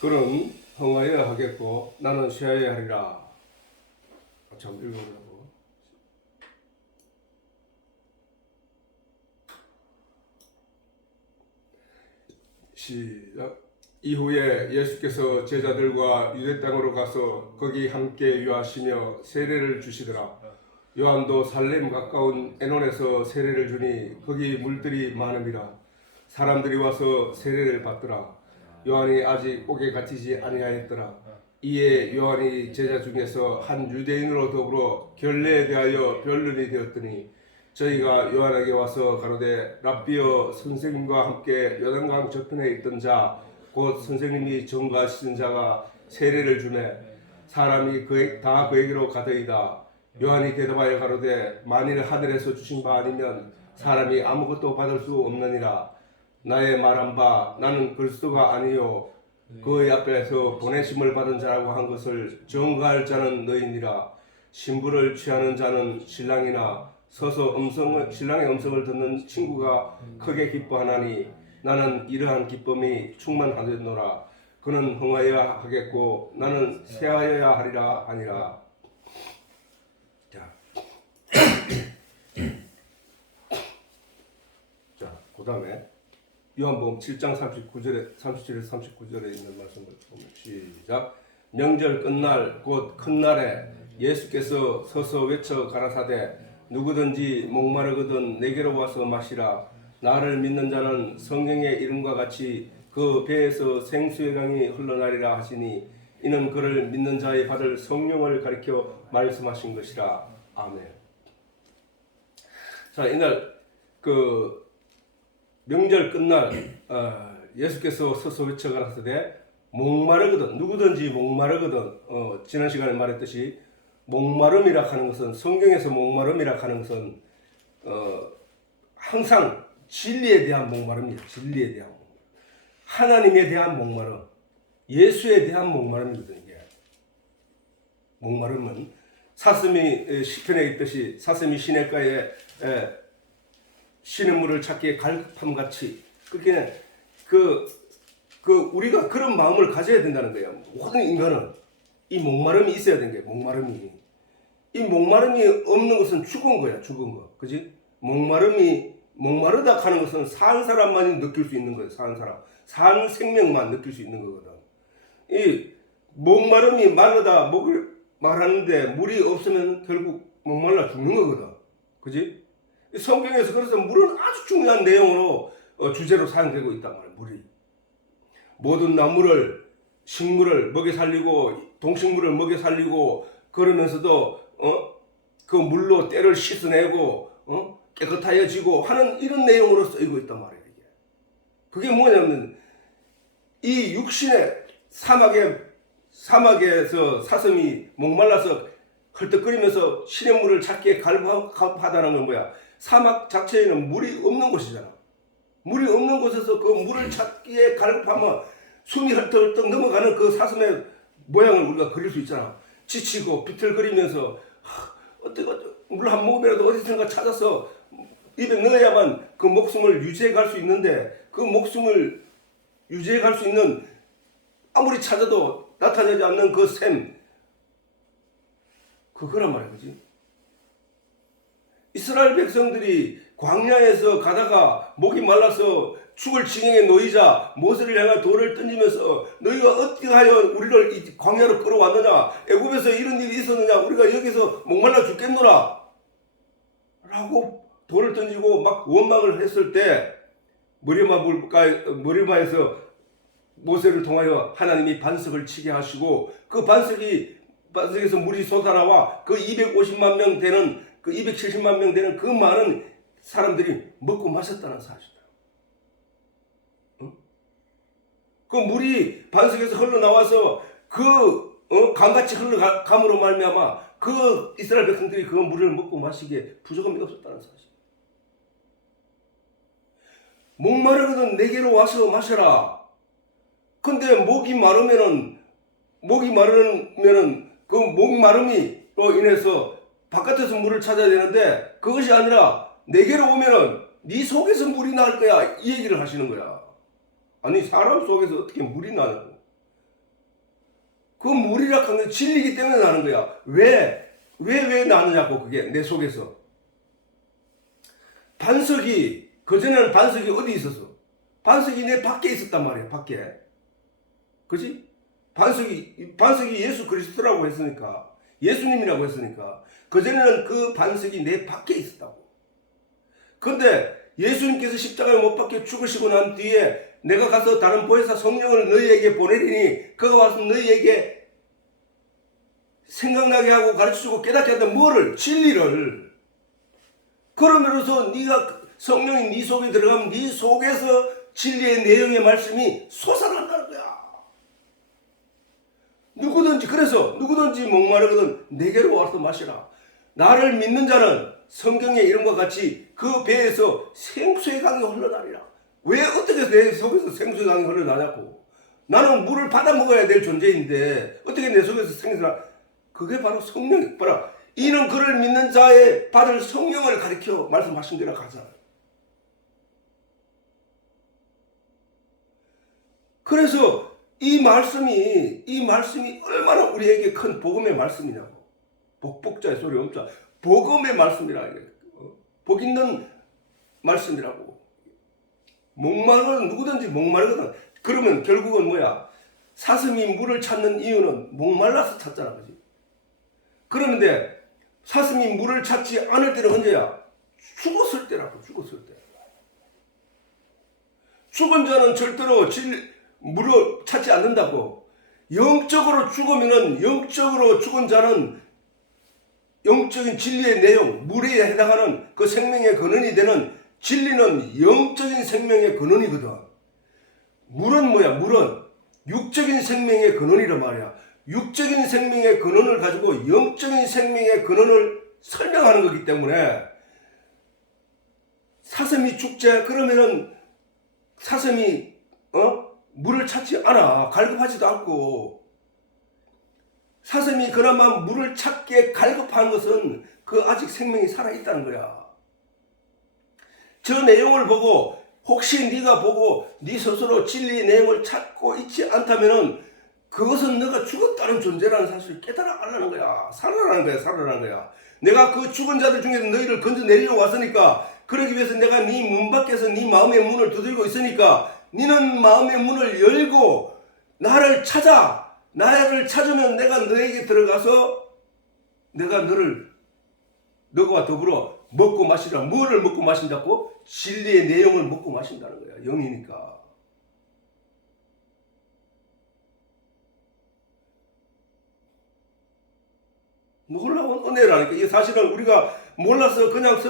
그는 흥하여야 하겠고 나는 쇠하여야 하리라. 참 읽어보라고. 시작. 이후에 예수께서 제자들과 유대 땅으로 가서 거기 함께 유하시며 세례를 주시더라. 요한도 살렘 가까운 에논에서 세례를 주니 거기 물들이 많음이라. 사람들이 와서 세례를 받더라. 요한이 아직 옥에 갇히지 아니하였더라. 이에 요한이 제자 중에서 한 유대인으로 더불어 결례에 대하여 변론이 되었더니 저희가 요한에게 와서 가로되 랍비여, 선생님과 함께 요단강 저편에 있던 자 곧 선생님이 전가하시는 자가 세례를 주매 사람이 다 그에게로 가더이다. 요한이 대답하여 가로되 만일 하늘에서 주신 바 아니면 사람이 아무것도 받을 수 없느니라. 나의 말한 바 나는 그리스도가 아니요 그의 앞에서 보내심을 받은 자라고 한 것을 전가할 자는 너희니라. 신부를 취하는 자는 신랑이나 서서 신랑의 음성을 듣는 친구가 크게 기뻐하나니 나는 이러한 기쁨이 충만하겠노라. 그는 흥하여야 하겠고 나는 쇠하여야 하리라 하니라. 자, 그 다음에 요한복음 7장 39절에 37에서 39절에 있는 말씀을 보면 시작. 명절 끝날 곧 큰 날에 예수께서 서서 외쳐 가라사대 누구든지 목마르거든 내게로 와서 마시라. 나를 믿는 자는 성경의 이름과 같이 그 배에서 생수의 강이 흘러나리라 하시니 이는 그를 믿는 자의 받을 성령을 가리켜 말씀하신 것이라. 아멘. 자, 이날 그 명절 끝날 예수께서 서서 외쳐 가라사대 목마르거든 누구든지 목마르거든 지난 시간에 말했듯이 목마름이라 하는 것은 성경에서 목마름이라 하는 것은 항상 진리에 대한 목마름이에요. 진리에 대한 목마름. 하나님에 대한 목마름, 예수에 대한 목마름이거든요. 이게. 목마름은 사슴이 시편에 있듯이 사슴이 시냇가에 시냇물을 찾기에 갈급함같이 그렇게 우리가 그런 마음을 가져야 된다는 거예요. 모든 인간은 이 목마름이 있어야 되는 거예요. 목마름이. 이 목마름이 없는 것은 죽은 거야. 죽은 거. 그지? 목마르다 하는 것은 산 사람만이 느낄 수 있는 거예요. 산 사람. 산 생명만 느낄 수 있는 거거든. 이 목마름이 마르다 말하는데 물이 없으면 결국 목말라 죽는 거거든. 그지? 성경에서 그래서 물은 아주 중요한 내용으로 주제로 사용되고 있단 말이에요. 물이. 모든 나무를 식물을 먹여 살리고 동식물을 먹여 살리고 그러면서도 그 물로 때를 씻어내고 깨끗하여지고 하는 이런 내용으로 쓰이고 있단 말이에요. 이게. 그게 뭐냐면 이 육신의 사막에서 사슴이 목말라서 헐떡거리면서 시냇물을 찾기에 갈급하다는 건 뭐야? 사막 자체에는 물이 없는 곳이잖아. 물이 없는 곳에서 그 물을 찾기에 갈급하면 숨이 헐떡헐떡 넘어가는 그 사슴의 모양을 우리가 그릴 수 있잖아. 지치고 비틀거리면서 어떻게 물 한 모금이라도 어디선가 찾아서 입에 넣어야만 그 목숨을 유지해 갈 수 있는데 그 목숨을 유지해 갈 수 있는 아무리 찾아도 나타나지 않는 그 샘 그거란 말이야. 그지? 이스라엘 백성들이 광야에서 가다가 목이 말라서 죽을 지경에 놓이자 모세를 향해 돌을 던지면서 너희가 어떻게 하여 우리를 이 광야로 끌어왔느냐? 애굽에서 이런 일이 있었느냐? 우리가 여기서 목말라 죽겠노라? 라고 돌을 던지고 막 원망을 했을 때 머리마에서 모세를 통하여 하나님이 반석을 치게 하시고 그 반석에서 물이 솟아나와 그 250만 명 되는 그 270만 명 되는 그 많은 사람들이 먹고 마셨다는 사실이다. 그 물이 반석에서 흘러나와서 강같이 흘러감으로 말미암아 그 이스라엘 백성들이 그 물을 먹고 마시기에 부족함이 없었다는 사실. 목마르거든 내게로 와서 마셔라. 근데 목이 마르면은 그 목마름이로 인해서 바깥에서 물을 찾아야 되는데 그것이 아니라 내게로 오면은 네 속에서 물이 날 거야. 이 얘기를 하시는 거야. 아니 사람 속에서 어떻게 물이 나냐고. 그 물이라 하는 건 진리이기 때문에 나는 거야. 왜 나느냐고, 그게 내 속에서. 반석이, 그전에는 반석이 어디 있었어? 반석이 내 밖에 있었단 말이야, 밖에. 그지? 반석이 예수 그리스도라고 했으니까, 예수님이라고 했으니까, 그전에는 그 반석이 내 밖에 있었다고. 근데 예수님께서 십자가에 못 박혀 죽으시고 난 뒤에 내가 가서 다른 보혜사 성령을 너희에게 보내리니 그가 와서 너희에게 생각나게 하고 가르쳐주고 깨닫게 한다. 뭐를? 진리를. 그러면서 네가 성령이 네 속에 들어가면 네 속에서 진리의 내용의 말씀이 솟아난다는 거야. 그래서 누구든지 목마르거든 내게로 와서 마시라. 나를 믿는 자는 성경의 이름과 같이 그 배에서 생수의 강이 흘러나리라. 왜 어떻게 내 속에서 생수의 강이 흘러나냐고. 나는 물을 받아 먹어야 될 존재인데 어떻게 내 속에서 생수가. 그게 바로 성령. 봐라. 이는 그를 믿는 자의 받을 성령을 가리켜 말씀하신 대로 가잖아. 그래서 이 말씀이 얼마나 우리에게 큰 복음의 말씀이냐고. 복복자의 소리 없자. 복음의 말씀이라. 복 있는 말씀이라고. 목마르거든, 누구든지 목마르거든. 그러면 결국은 뭐야? 사슴이 물을 찾는 이유는 목말라서 찾잖아, 그지? 그런데 사슴이 물을 찾지 않을 때는 언제야? 죽었을 때라고, 죽었을 때. 죽은 자는 절대로 물을 찾지 않는다고. 영적으로 죽으면은, 영적으로 죽은 자는 영적인 진리의 내용, 물에 해당하는 그 생명의 근원이 되는 진리는 영적인 생명의 근원이거든. 물은 뭐야? 물은 육적인 생명의 근원이란 말이야. 육적인 생명의 근원을 가지고 영적인 생명의 근원을 설명하는 거기 때문에 사슴이 죽자 그러면은 사슴이 물을 찾지 않아. 갈급하지도 않고. 사슴이 그나마 물을 찾기에 갈급한 것은 그 아직 생명이 살아있다는 거야. 저 내용을 보고 혹시 네가 보고 네 스스로 진리의 내용을 찾고 있지 않다면은 그것은 너가 죽었다는 존재라는 사실을 깨달아가려는 거야. 살아나는 거야. 내가 그 죽은 자들 중에서 너희를 건져내리러 왔으니까, 그러기 위해서 내가 네 문 밖에서 네 마음의 문을 두들고 있으니까 너는 마음의 문을 열고 나를 찾아. 나를 찾으면 내가 너에게 들어가서 내가 너와 더불어 먹고 마시라. 뭐를 먹고 마신다고? 진리의 내용을 먹고 마신다는 거야. 영이니까. 놀라운 은혜라니까. 이게 사실은 우리가 몰라서 그냥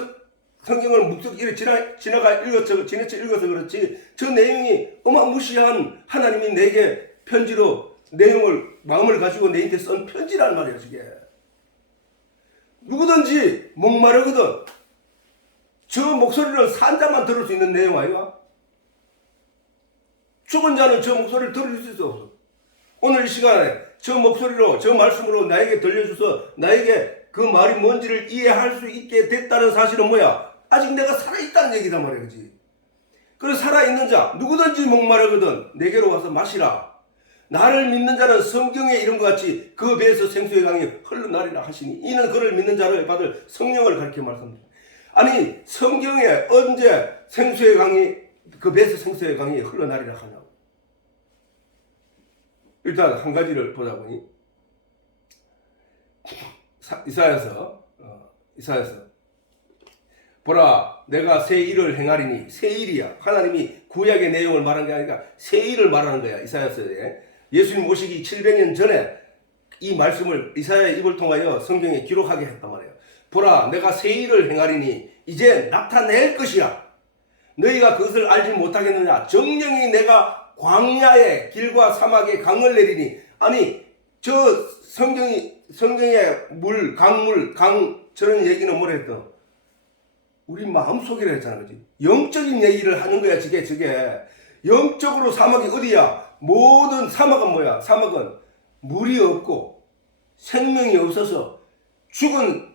성경을 묵묵히 이렇게 지나쳐 읽어서 그렇지, 저 내용이 어마무시한 하나님이 내게 편지로 마음을 가지고 내한테 쓴 편지란 말이야, 저게. 누구든지 목마르거든. 저 목소리는 산자만 들을 수 있는 내용 아이가? 죽은 자는 저 목소리를 들을 수 없어. 오늘 이 시간에 저 목소리로, 저 말씀으로 나에게 들려줘서 나에게 그 말이 뭔지를 이해할 수 있게 됐다는 사실은 뭐야? 아직 내가 살아있다는 얘기단 말이야, 그지? 그래서 살아있는 자, 누구든지 목마르거든 내게로 와서 마시라. 나를 믿는 자는 성경의 이름과 같이 그 배에서 생수의 강이 흘러나리라 하시니, 이는 그를 믿는 자를 받을 성령을 가리켜 말씀합니다. 아니, 성경에 언제 생수의 강이, 그 배에서 생수의 강이 흘러나리라 하냐고. 일단 한 가지를 보자 보니 이사야서 보라 내가 새 일을 행하리니. 새 일이야. 하나님이 구약의 내용을 말한 게 아니라 새 일을 말하는 거야. 이사야서에 예수님 오시기 700년 전에 이 말씀을 이사야의 입을 통하여 성경에 기록하게 했단 말이에요. 보라 내가 새 일을 행하리니 이제 나타낼 것이야. 너희가 그것을 알지 못하겠느냐. 정령이 내가 광야의 길과 사막에 강을 내리니. 아니 저 성경의 물, 강물, 저런 얘기는 뭐라 했어? 우리 마음속이라 했잖아, 그지? 영적인 얘기를 하는 거야, 저게. 영적으로 사막이 어디야? 모든 사막은 뭐야? 사막은 물이 없고 생명이 없어서 죽은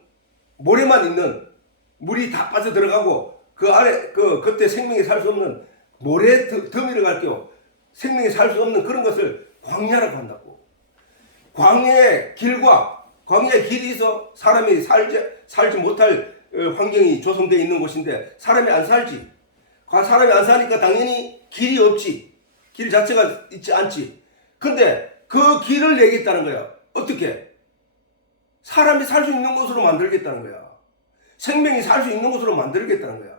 모래만 있는, 물이 다 빠져 들어가고 그 안에 그때 생명이 살 수 없는 모래 더미를 갈게요. 생명이 살 수 없는 그런 것을 광야라고 한다고. 광야의 길이 있어 사람이 살지 못할 환경이 조성되어 있는 곳인데 사람이 안 살지. 사람이 안 사니까 당연히 길이 없지. 길 자체가 있지 않지. 근데 그 길을 내겠다는 거야. 어떻게? 사람이 살 수 있는 곳으로 만들겠다는 거야. 생명이 살 수 있는 곳으로 만들겠다는 거야.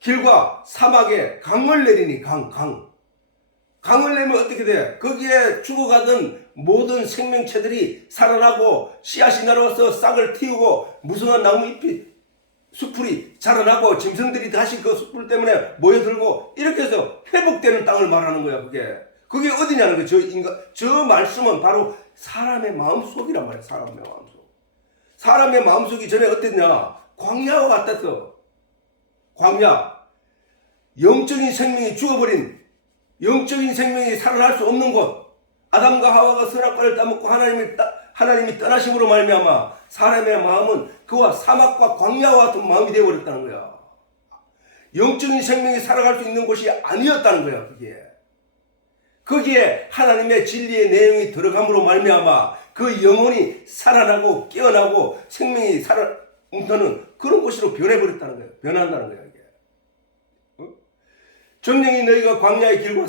길과 사막에 강을 내리니 강을 내면 어떻게 돼? 거기에 죽어가던 모든 생명체들이 살아나고 씨앗이 날아와서 싹을 틔우고 무성한 나무잎이 수풀이 자라나고 짐승들이 다시 그 수풀 때문에 모여들고 이렇게 해서 회복되는 땅을 말하는 거야. 그게 어디냐는 거야. 저 말씀은 바로 사람의 마음속이란 말이야. 사람의 마음속. 사람의 마음속이 전에 어땠냐? 광야와 같았어. 광야. 영적인 생명이 죽어버린, 영적인 생명이 살아날 수 없는 곳. 아담과 하와가 선악과를 따먹고 하나님이 떠나심으로 말미암아 사람의 마음은 그와 사막과 광야와 같은 마음이 되어버렸다는 거야. 영적인 생명이 살아갈 수 있는 곳이 아니었다는 거야. 거기에 하나님의 진리의 내용이 들어감으로 말미암아 그 영혼이 살아나고 깨어나고 생명이 살아나는 그런 곳으로 변해버렸다는 거예요. 변한다는 거예요. 이게. 정령이 너희가 광야의 길과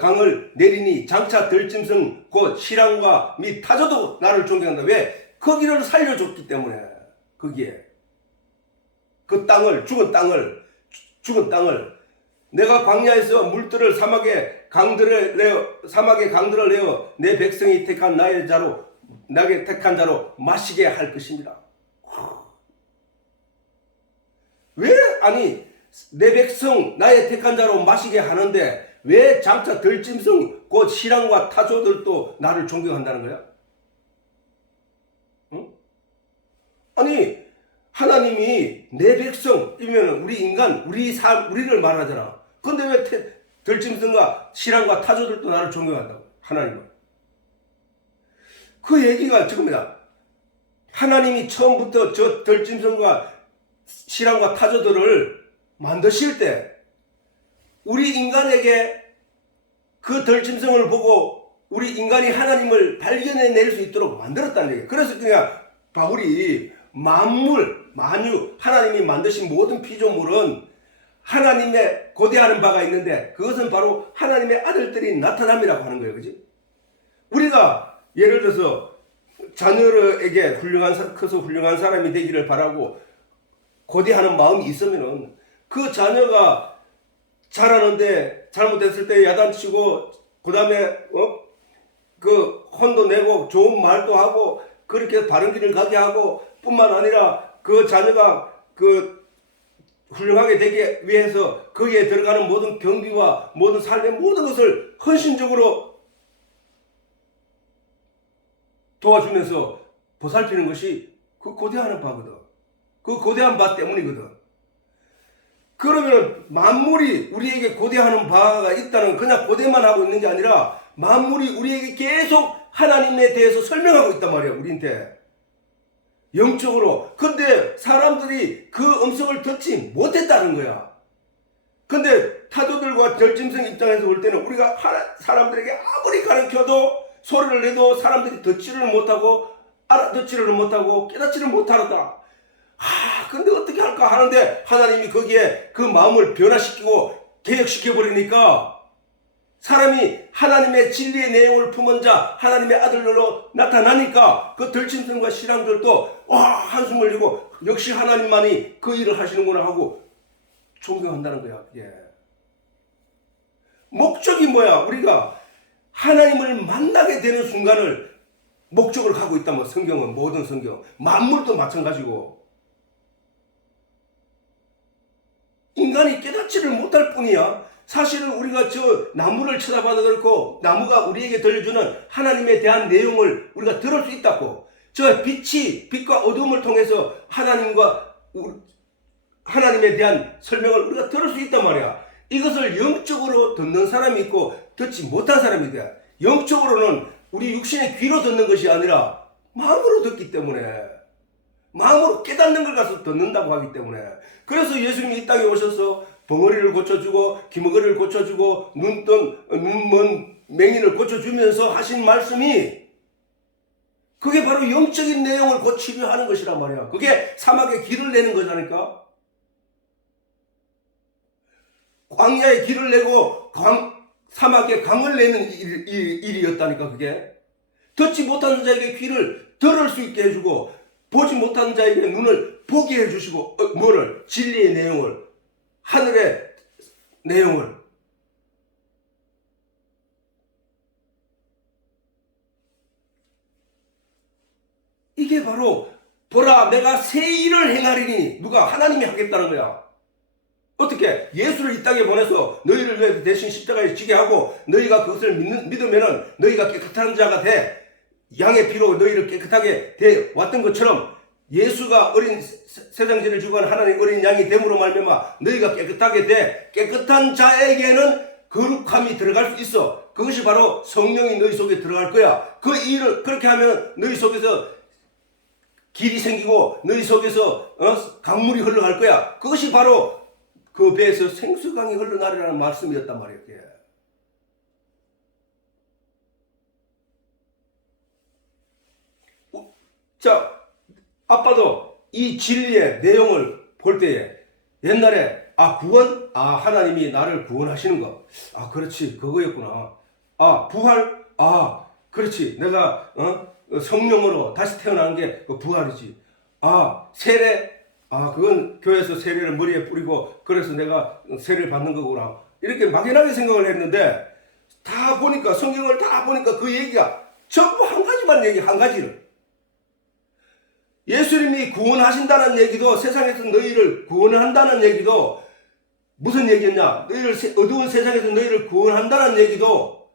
강을 내리니 장차 들짐승 곧 시랑과 및 타조도 나를 존경한다. 왜? 거기를 살려줬기 때문에. 거기에 그 땅을 죽은 땅을 내가 광야에서 물들을 사막에 강들을 내어 내 백성이 택한 나게 택한 자로 마시게 할 것입니다. 왜? 아니 내 백성 나의 택한 자로 마시게 하는데 왜 장차 들짐승 곧 시랑과 타조들도 나를 존경한다는 거야? 응? 아니 하나님이 내 백성이면 우리 인간 우리를 말하잖아. 근데 왜 들짐승과 시랑과 타조들도 나를 존경한다고? 하나님은. 그 얘기가 지금이다. 하나님이 처음부터 저 들짐승과 시랑과 타조들을 만드실 때 우리 인간에게 그 들짐승을 보고 우리 인간이 하나님을 발견해낼 수 있도록 만들었다는 얘기예요. 그래서 그냥 바울이 만유, 하나님이 만드신 모든 피조물은 하나님의 고대하는 바가 있는데 그것은 바로 하나님의 아들들이 나타남이라고 하는 거예요. 그지? 우리가 예를 들어서 자녀에게 커서 훌륭한 사람이 되기를 바라고 고대하는 마음이 있으면은 그 자녀가 자라는데 잘못했을 때 야단치고 그 다음에 그 혼도 내고 좋은 말도 하고 그렇게 바른 길을 가게 하고 뿐만 아니라 그 자녀가 그 훌륭하게 되기 위해서 거기에 들어가는 모든 경비와 모든 삶의 모든 것을 헌신적으로 도와주면서 보살피는 것이 그 고대하는 바거든. 그 고대한 바 때문이거든. 그러면 만물이 우리에게 고대하는 바가 있다는 그냥 고대만 하고 있는 게 아니라 만물이 우리에게 계속 하나님에 대해서 설명하고 있단 말이야. 우리한테 영적으로. 근데 사람들이 그 음성을 듣지 못했다는 거야. 근데 타조들과 들짐승 입장에서 볼 때는 우리가 사람들에게 아무리 가르쳐도 소리를 내도 사람들이 듣지를 못하고 알아듣지를 못하고 깨닫지를 못하다. 근데 어떻게 할까 하는데 하나님이 거기에 그 마음을 변화시키고 개혁시켜버리니까 사람이 하나님의 진리의 내용을 품은 자 하나님의 아들로 나타나니까 그 들짐승과 시랑들도 한숨 흘리고 역시 하나님만이 그 일을 하시는구나 하고 존경한다는 거야. 목적이 뭐야? 우리가 하나님을 만나게 되는 순간을 목적을 갖고 있다면 성경은 모든 성경 만물도 마찬가지고 인간이 깨닫지를 못할 뿐이야. 사실은 우리가 저 나무를 쳐다봐도 그렇고 나무가 우리에게 들려주는 하나님에 대한 내용을 우리가 들을 수 있다고. 저 빛과 어둠을 통해서 하나님에 대한 설명을 우리가 들을 수 있단 말이야. 이것을 영적으로 듣는 사람이 있고 듣지 못한 사람이 돼. 영적으로는 우리 육신의 귀로 듣는 것이 아니라 마음으로 듣기 때문에 마음으로 깨닫는 걸 가서 듣는다고 하기 때문에 그래서 예수님이 이 땅에 오셔서 벙어리를 고쳐주고 귀머거리를 고쳐주고 눈먼 맹인을 고쳐주면서 하신 말씀이 그게 바로 영적인 내용을 곧 치료하는 것이란 말이야. 그게 사막에 길을 내는 거잖아니까. 광야에 길을 내고 사막에 강을 내는 일이었다니까. 그게 듣지 못하는 자에게 귀를 들을 수 있게 해주고 보지 못하는 자에게 눈을 보게 해주시고 뭐를? 진리의 내용을, 하늘의 내용을. 이게 바로 보라 내가 새 일을 행하리니 누가? 하나님이 하겠다는 거야. 어떻게? 예수를 이 땅에 보내서 너희를 위해 대신 십자가에 지게 하고 너희가 그것을 믿으면은 너희가 깨끗한 자가 돼. 양의 피로 너희를 깨끗하게 돼 왔던 것처럼 예수가 어린 세상죄를 지고 한 하나님의 어린 양이 됨으로 말미암아 너희가 깨끗하게 돼. 깨끗한 자에게는 거룩함이 들어갈 수 있어. 그것이 바로 성령이 너희 속에 들어갈 거야. 그 일을 그렇게 하면 너희 속에서 길이 생기고 너희 속에서 강물이 흘러갈 거야. 그것이 바로 그 배에서 생수강이 흘러나리라는 말씀이었단 말이에요. 자, 아빠도 이 진리의 내용을 볼 때에 옛날에 구원? 하나님이 나를 구원하시는 거. 그렇지. 그거였구나. 부활? 그렇지. 내가 성령으로 다시 태어나는 게 부활이지. 세례? 그건 교회에서 세례를 머리에 뿌리고 그래서 내가 세례를 받는 거구나. 이렇게 막연하게 생각을 했는데 다 보니까 성경을 다 보니까 그 얘기가 전부 한 가지만 얘기, 한 가지를. 예수님이 구원하신다는 얘기도 세상에서 너희를 구원한다는 얘기도 무슨 얘기였냐? 너희를 어두운 세상에서 너희를 구원한다는 얘기도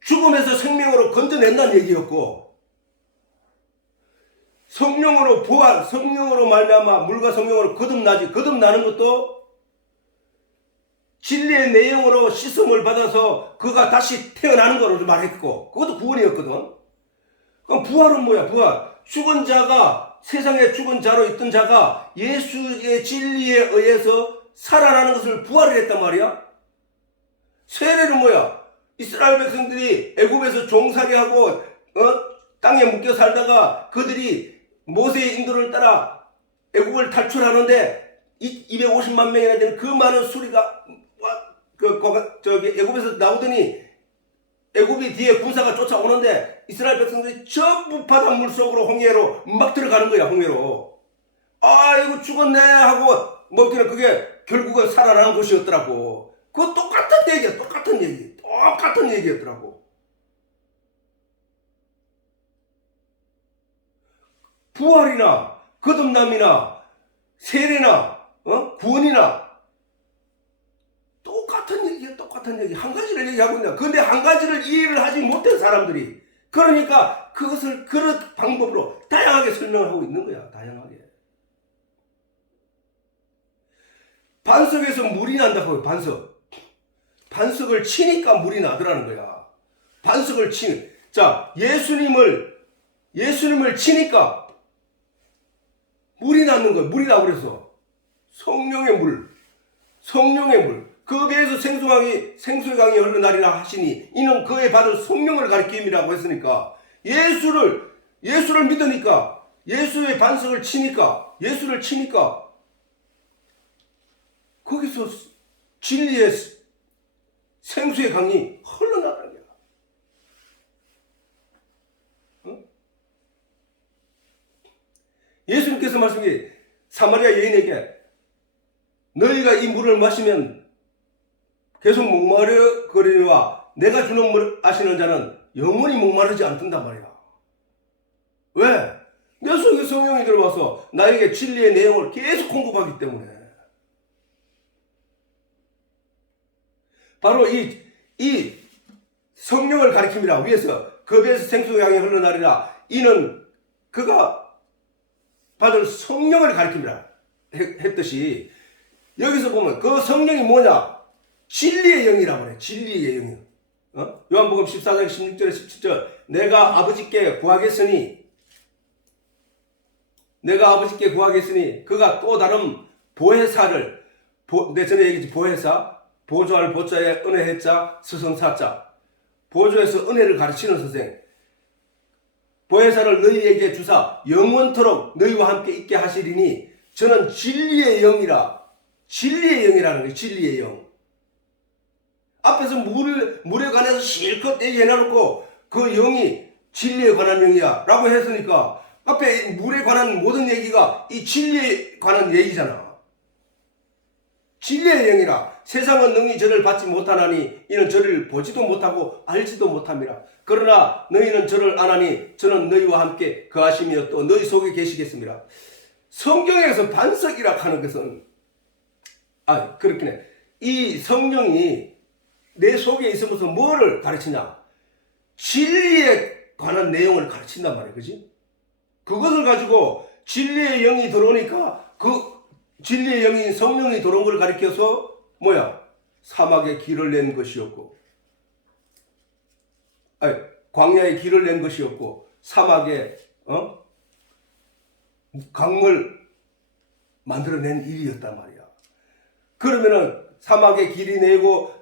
죽음에서 생명으로 건져낸다는 얘기였고 성령으로 부활, 성령으로 말미암아 물과 성령으로 거듭나는 것도 진리의 내용으로 씻음을 받아서 그가 다시 태어나는 거로 말했고 그것도 구원이었거든. 그럼 부활은 뭐야? 부활. 죽은 자가 세상에 죽은 자로 있던 자가 예수의 진리에 의해서 살아나는 것을 부활을 했단 말이야. 세례는 뭐야? 이스라엘 백성들이 애굽에서 종살이하고 땅에 묶여 살다가 그들이 모세의 인도를 따라 애굽을 탈출하는데 250만 명이나 되는 그 많은 수리가 애굽에서 나오더니 애굽이 뒤에 군사가 쫓아오는데 이스라엘 백성들이 전부 바닷물 속으로 홍해로 막 들어가는 거야. 홍해로. 이거 죽었네 하고 먹기는 그게 결국은 살아나는 것이었더라고. 그거 똑같은 얘기야. 똑같은 얘기였더라고. 부활이나 거듭남이나 세례나 구원이나 똑같은 얘기. 한 가지를 얘기하고 있냐. 그런데 한 가지를 이해를 하지 못한 사람들이 그러니까 그것을 그런 방법으로 다양하게 설명하고 있는 거야. 다양하게. 반석에서 물이 난다고. 반석을 치니까 물이 나더라는 거야. 반석을 치는. 자, 예수님을 치니까 물이 나는 거야. 물이 나고 그래서 성령의 물. 그 배에서 생수의 강이 흘러나리라 하시니 이는 그의 받을 성령을 가리킴이라고 했으니까 예수를 믿으니까 예수의 반석을 치니까 예수를 치니까 거기서 진리의 생수의 강이 흘러나가는 거야. 예수님께서 말씀이 사마리아 여인에게 너희가 이 물을 마시면 계속 목마르거리와 내가 주는 물 아시는 자는 영원히 목마르지 않는단 말이야. 왜? 내 속에 성령이 들어와서 나에게 진리의 내용을 계속 공급하기 때문에. 바로 이 성령을 가리킴이라. 위에서 그 배에서 생수의 강이 흘러나리라. 이는 그가 받을 성령을 가리킴이라 했듯이 여기서 보면 그 성령이 뭐냐? 진리의 영이라고 그래. 진리의 영. 요한복음 14장 16절에 17절 내가 아버지께 구하겠으니 그가 또 다른 보혜사를 내 전에 얘기했지. 보혜사 보조할 보자에 은혜 해자 스승사자. 보조에서 은혜를 가르치는 선생. 보혜사를 너희에게 주사 영원토록 너희와 함께 있게 하시리니 저는 진리의 영이라. 진리의 영이라는 거예요. 진리의 영. 앞에서 물에 관해서 실컷 얘기해놓고 그 영이 진리에 관한 영이야 라고 했으니까 앞에 물에 관한 모든 얘기가 이 진리에 관한 얘기잖아. 진리의 영이라. 세상은 능히 저를 받지 못하나니 이는 저를 보지도 못하고 알지도 못함이라. 그러나 너희는 저를 아나니 저는 너희와 함께 거하시며 또 너희 속에 계시겠습니다. 성경에서 반석이라 하는 것은 그렇긴 해. 이 성령이 내 속에 있으면서 뭐를 가르치냐? 진리에 관한 내용을 가르친단 말이야. 그지? 그것을 가지고 진리의 영이 들어오니까 그 진리의 영인 성령이 들어온 걸 가리켜서 사막에 길을 낸 것이었고 광야에 길을 낸 것이었고 사막에 강물 만들어낸 일이었단 말이야. 그러면은 사막에 길이 내고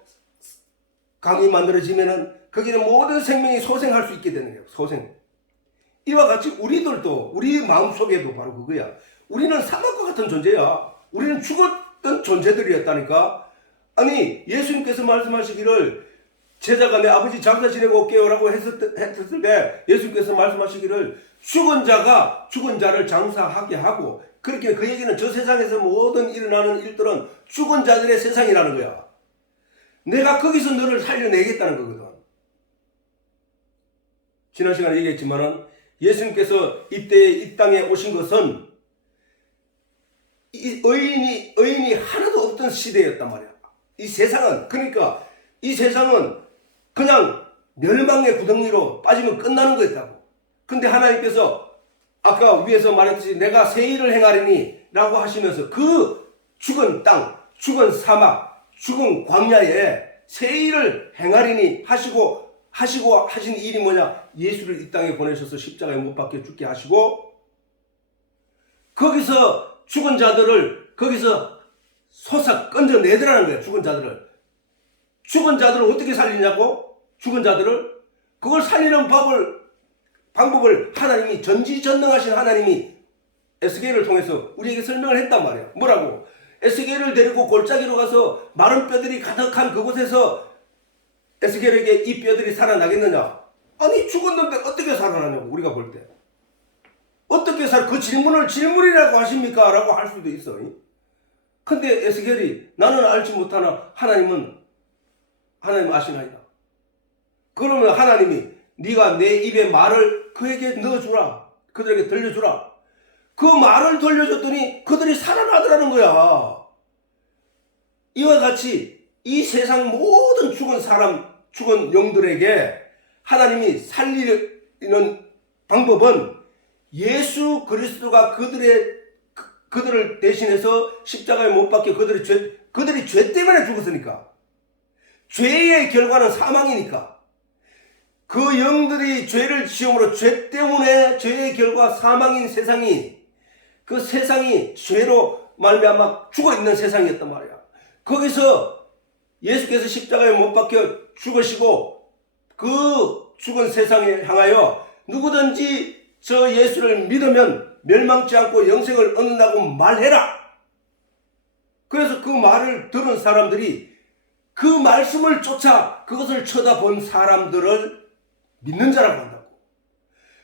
강이 만들어지면은 거기는 모든 생명이 소생할 수 있게 되는 거예요. 소생. 이와 같이 우리들도 우리 마음속에도 바로 그거야. 우리는 사막과 같은 존재야. 우리는 죽었던 존재들이었다니까. 아니 예수님께서 말씀하시기를 제자가 내 아버지 장사 지내고 올게요 라고 했을 때 예수님께서 말씀하시기를 죽은 자가 죽은 자를 장사하게 하고, 그렇게 그 얘기는 저 세상에서 모든 일어나는 일들은 죽은 자들의 세상이라는 거야. 내가 거기서 너를 살려내겠다는 거거든. 지난 시간에 얘기했지만은 예수님께서 이때에 이 땅에 오신 것은 이 의인이 하나도 없던 시대였단 말이야. 이 세상은, 그러니까 이 세상은 그냥 멸망의 구덩이로 빠지면 끝나는 거였다고. 근데 하나님께서 아까 위에서 말했듯이 내가 새 일을 행하리니 라고 하시면서 그 죽은 땅, 죽은 사막, 죽은 광야에 새 일을 행하리니 하시고 하신 일이 뭐냐? 예수를 이 땅에 보내셔서 십자가에 못 박혀 죽게 하시고, 거기서 죽은 자들을 거기서 솟아 건져내더라는 거예요. 죽은 자들을 어떻게 살리냐고? 죽은 자들을 그걸 살리는 방법을 하나님이, 전지전능하신 하나님이 에스겔을 통해서 우리에게 설명을 했단 말이야. 뭐라고? 에스겔을 데리고 골짜기로 가서 마른 뼈들이 가득한 그곳에서 에스겔에게 이 뼈들이 살아나겠느냐? 아니 죽었는데 어떻게 살아나냐고. 우리가 볼 때 어떻게 그 질문을 질문이라고 하십니까? 라고 할 수도 있어. 근데 에스겔이 나는 알지 못하나 하나님 아시나이다. 그러면 하나님이 네가 내 입에 말을 그에게 넣어주라. 그들에게 들려주라. 그 말을 들려줬더니 그들이 살아나더라는 거야. 이와 같이 이 세상 모든 죽은 사람, 죽은 영들에게 하나님이 살리는 방법은 예수 그리스도가 그들을 대신해서 십자가에 못 박혀 그들이 죄 때문에 죽었으니까. 죄의 결과는 사망이니까. 그 영들이 죄를 지음으로 죄 때문에 죄의 결과 사망인 세상이, 그 세상이 죄로 말미암아 죽어 있는 세상이었단 말이야. 거기서 예수께서 십자가에 못 박혀 죽으시고 그 죽은 세상에 향하여 누구든지 저 예수를 믿으면 멸망치 않고 영생을 얻는다고 말해라. 그래서 그 말을 들은 사람들이 그 말씀을 쫓아 그것을 쳐다본 사람들을 믿는 자라고 한다고.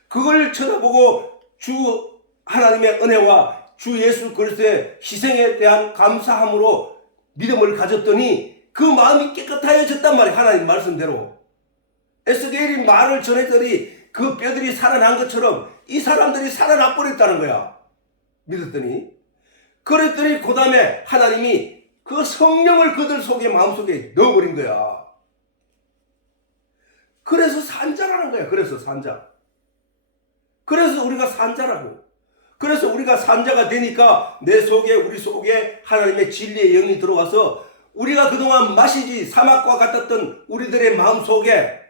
그걸 쳐다보고 주 하나님의 은혜와 주 예수 그리스도의 희생에 대한 감사함으로 믿음을 가졌더니 그 마음이 깨끗하여졌단 말이에요. 하나님 말씀대로. 에스겔이 말을 전했더니 그 뼈들이 살아난 것처럼 이 사람들이 살아나 버렸다는 거야. 믿었더니. 그랬더니 그 다음에 하나님이 그 성령을 그들 속에 마음속에 넣어버린 거야. 그래서 산자라는 거야. 그래서 산자. 그래서 우리가 산자라고. 그래서 우리가 산자가 되니까 내 속에, 우리 속에 하나님의 진리의 영이 들어와서 우리가 그동안 마시지 사막과 같았던 우리들의 마음속에,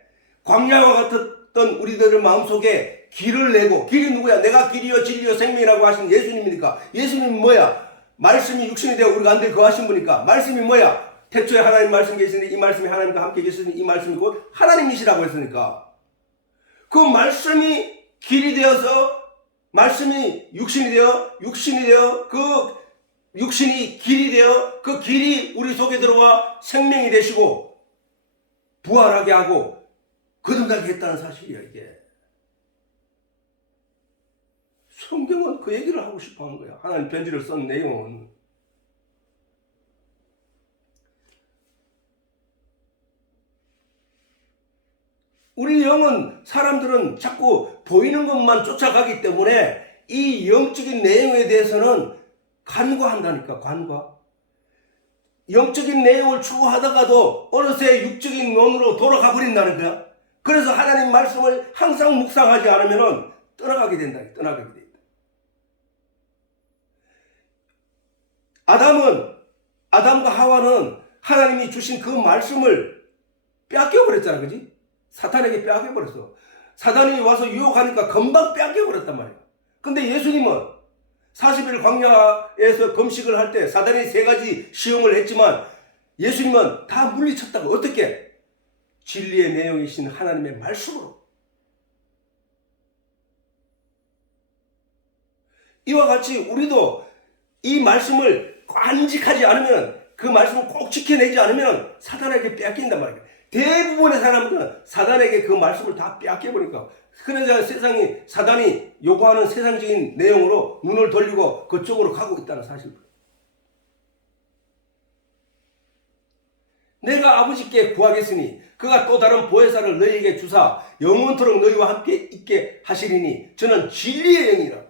광야와 같았던 우리들의 마음속에 길을 내고, 길이 누구야? 내가 길이요 진리요 생명이라고 하신 예수님이니까. 예수님이 뭐야? 말씀이 육신이 되어 우리가 안에 거하신 분이니까. 말씀이 뭐야? 태초에 하나님 말씀 계시니 이 말씀이 하나님과 함께 계시니 이 말씀이 곧 하나님이시라고 했으니까 그 말씀이 길이 되어서 말씀이 육신이 되어 그 육신이 길이 되어 그 길이 우리 속에 들어와 생명이 되시고 부활하게 하고 거듭나게 했다는 사실이야 이게. 성경은 그 얘기를 하고 싶어 하는 거야. 하나님 편지를 쓴 내용은. 우리 영은 사람들은 자꾸 보이는 것만 쫓아가기 때문에 이 영적인 내용에 대해서는 간과한다니까. 간과. 영적인 내용을 추구하다가도 어느새 육적인 논으로 돌아가 버린다는 거야. 그래서 하나님 말씀을 항상 묵상하지 않으면 떠나가게 된다. 떠나가게 된다. 아담과 하와는 하나님이 주신 그 말씀을 빼앗겨버렸잖아. 그지? 사탄에게 빼앗겨버렸어. 사단이 와서 유혹하니까 금방 빼앗겨버렸단 말이야. 근데 예수님은 40일 광야에서 금식을 할 때 사단이 3가지 시험을 했지만 예수님은 다 물리쳤다고. 어떻게? 진리의 내용이신 하나님의 말씀으로. 이와 같이 우리도 이 말씀을 간직하지 않으면, 그 말씀을 꼭 지켜내지 않으면 사단에게 빼앗긴단 말이야. 대부분의 사람들은 사단에게 그 말씀을 다 빼앗겨버리니까. 그래서 사단이 요구하는 세상적인 내용으로 눈을 돌리고 그쪽으로 가고 있다는 사실. 내가 아버지께 구하겠으니 그가 또 다른 보혜사를 너희에게 주사 영원토록 너희와 함께 있게 하시리니 저는 진리의 영이라.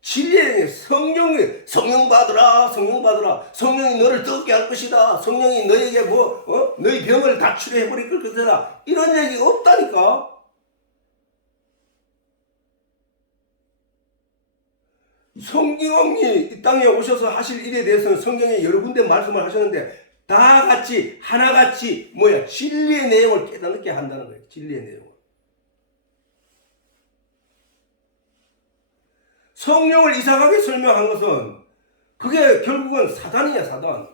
진리의 영이 성령 받으라. 성령이 너를 뜨겁게 할 것이다. 성령이 너에게 너희 병을 다 치료해버릴 것이다. 이런 얘기 없다니까. 성경이 이 땅에 오셔서 하실 일에 대해서는 성경에 여러 군데 말씀을 하셨는데 다 같이 하나같이 진리의 내용을 깨닫게 한다는 거예요. 진리의 내용을. 성령을 이상하게 설명한 것은 그게 결국은 사단이야. 사단.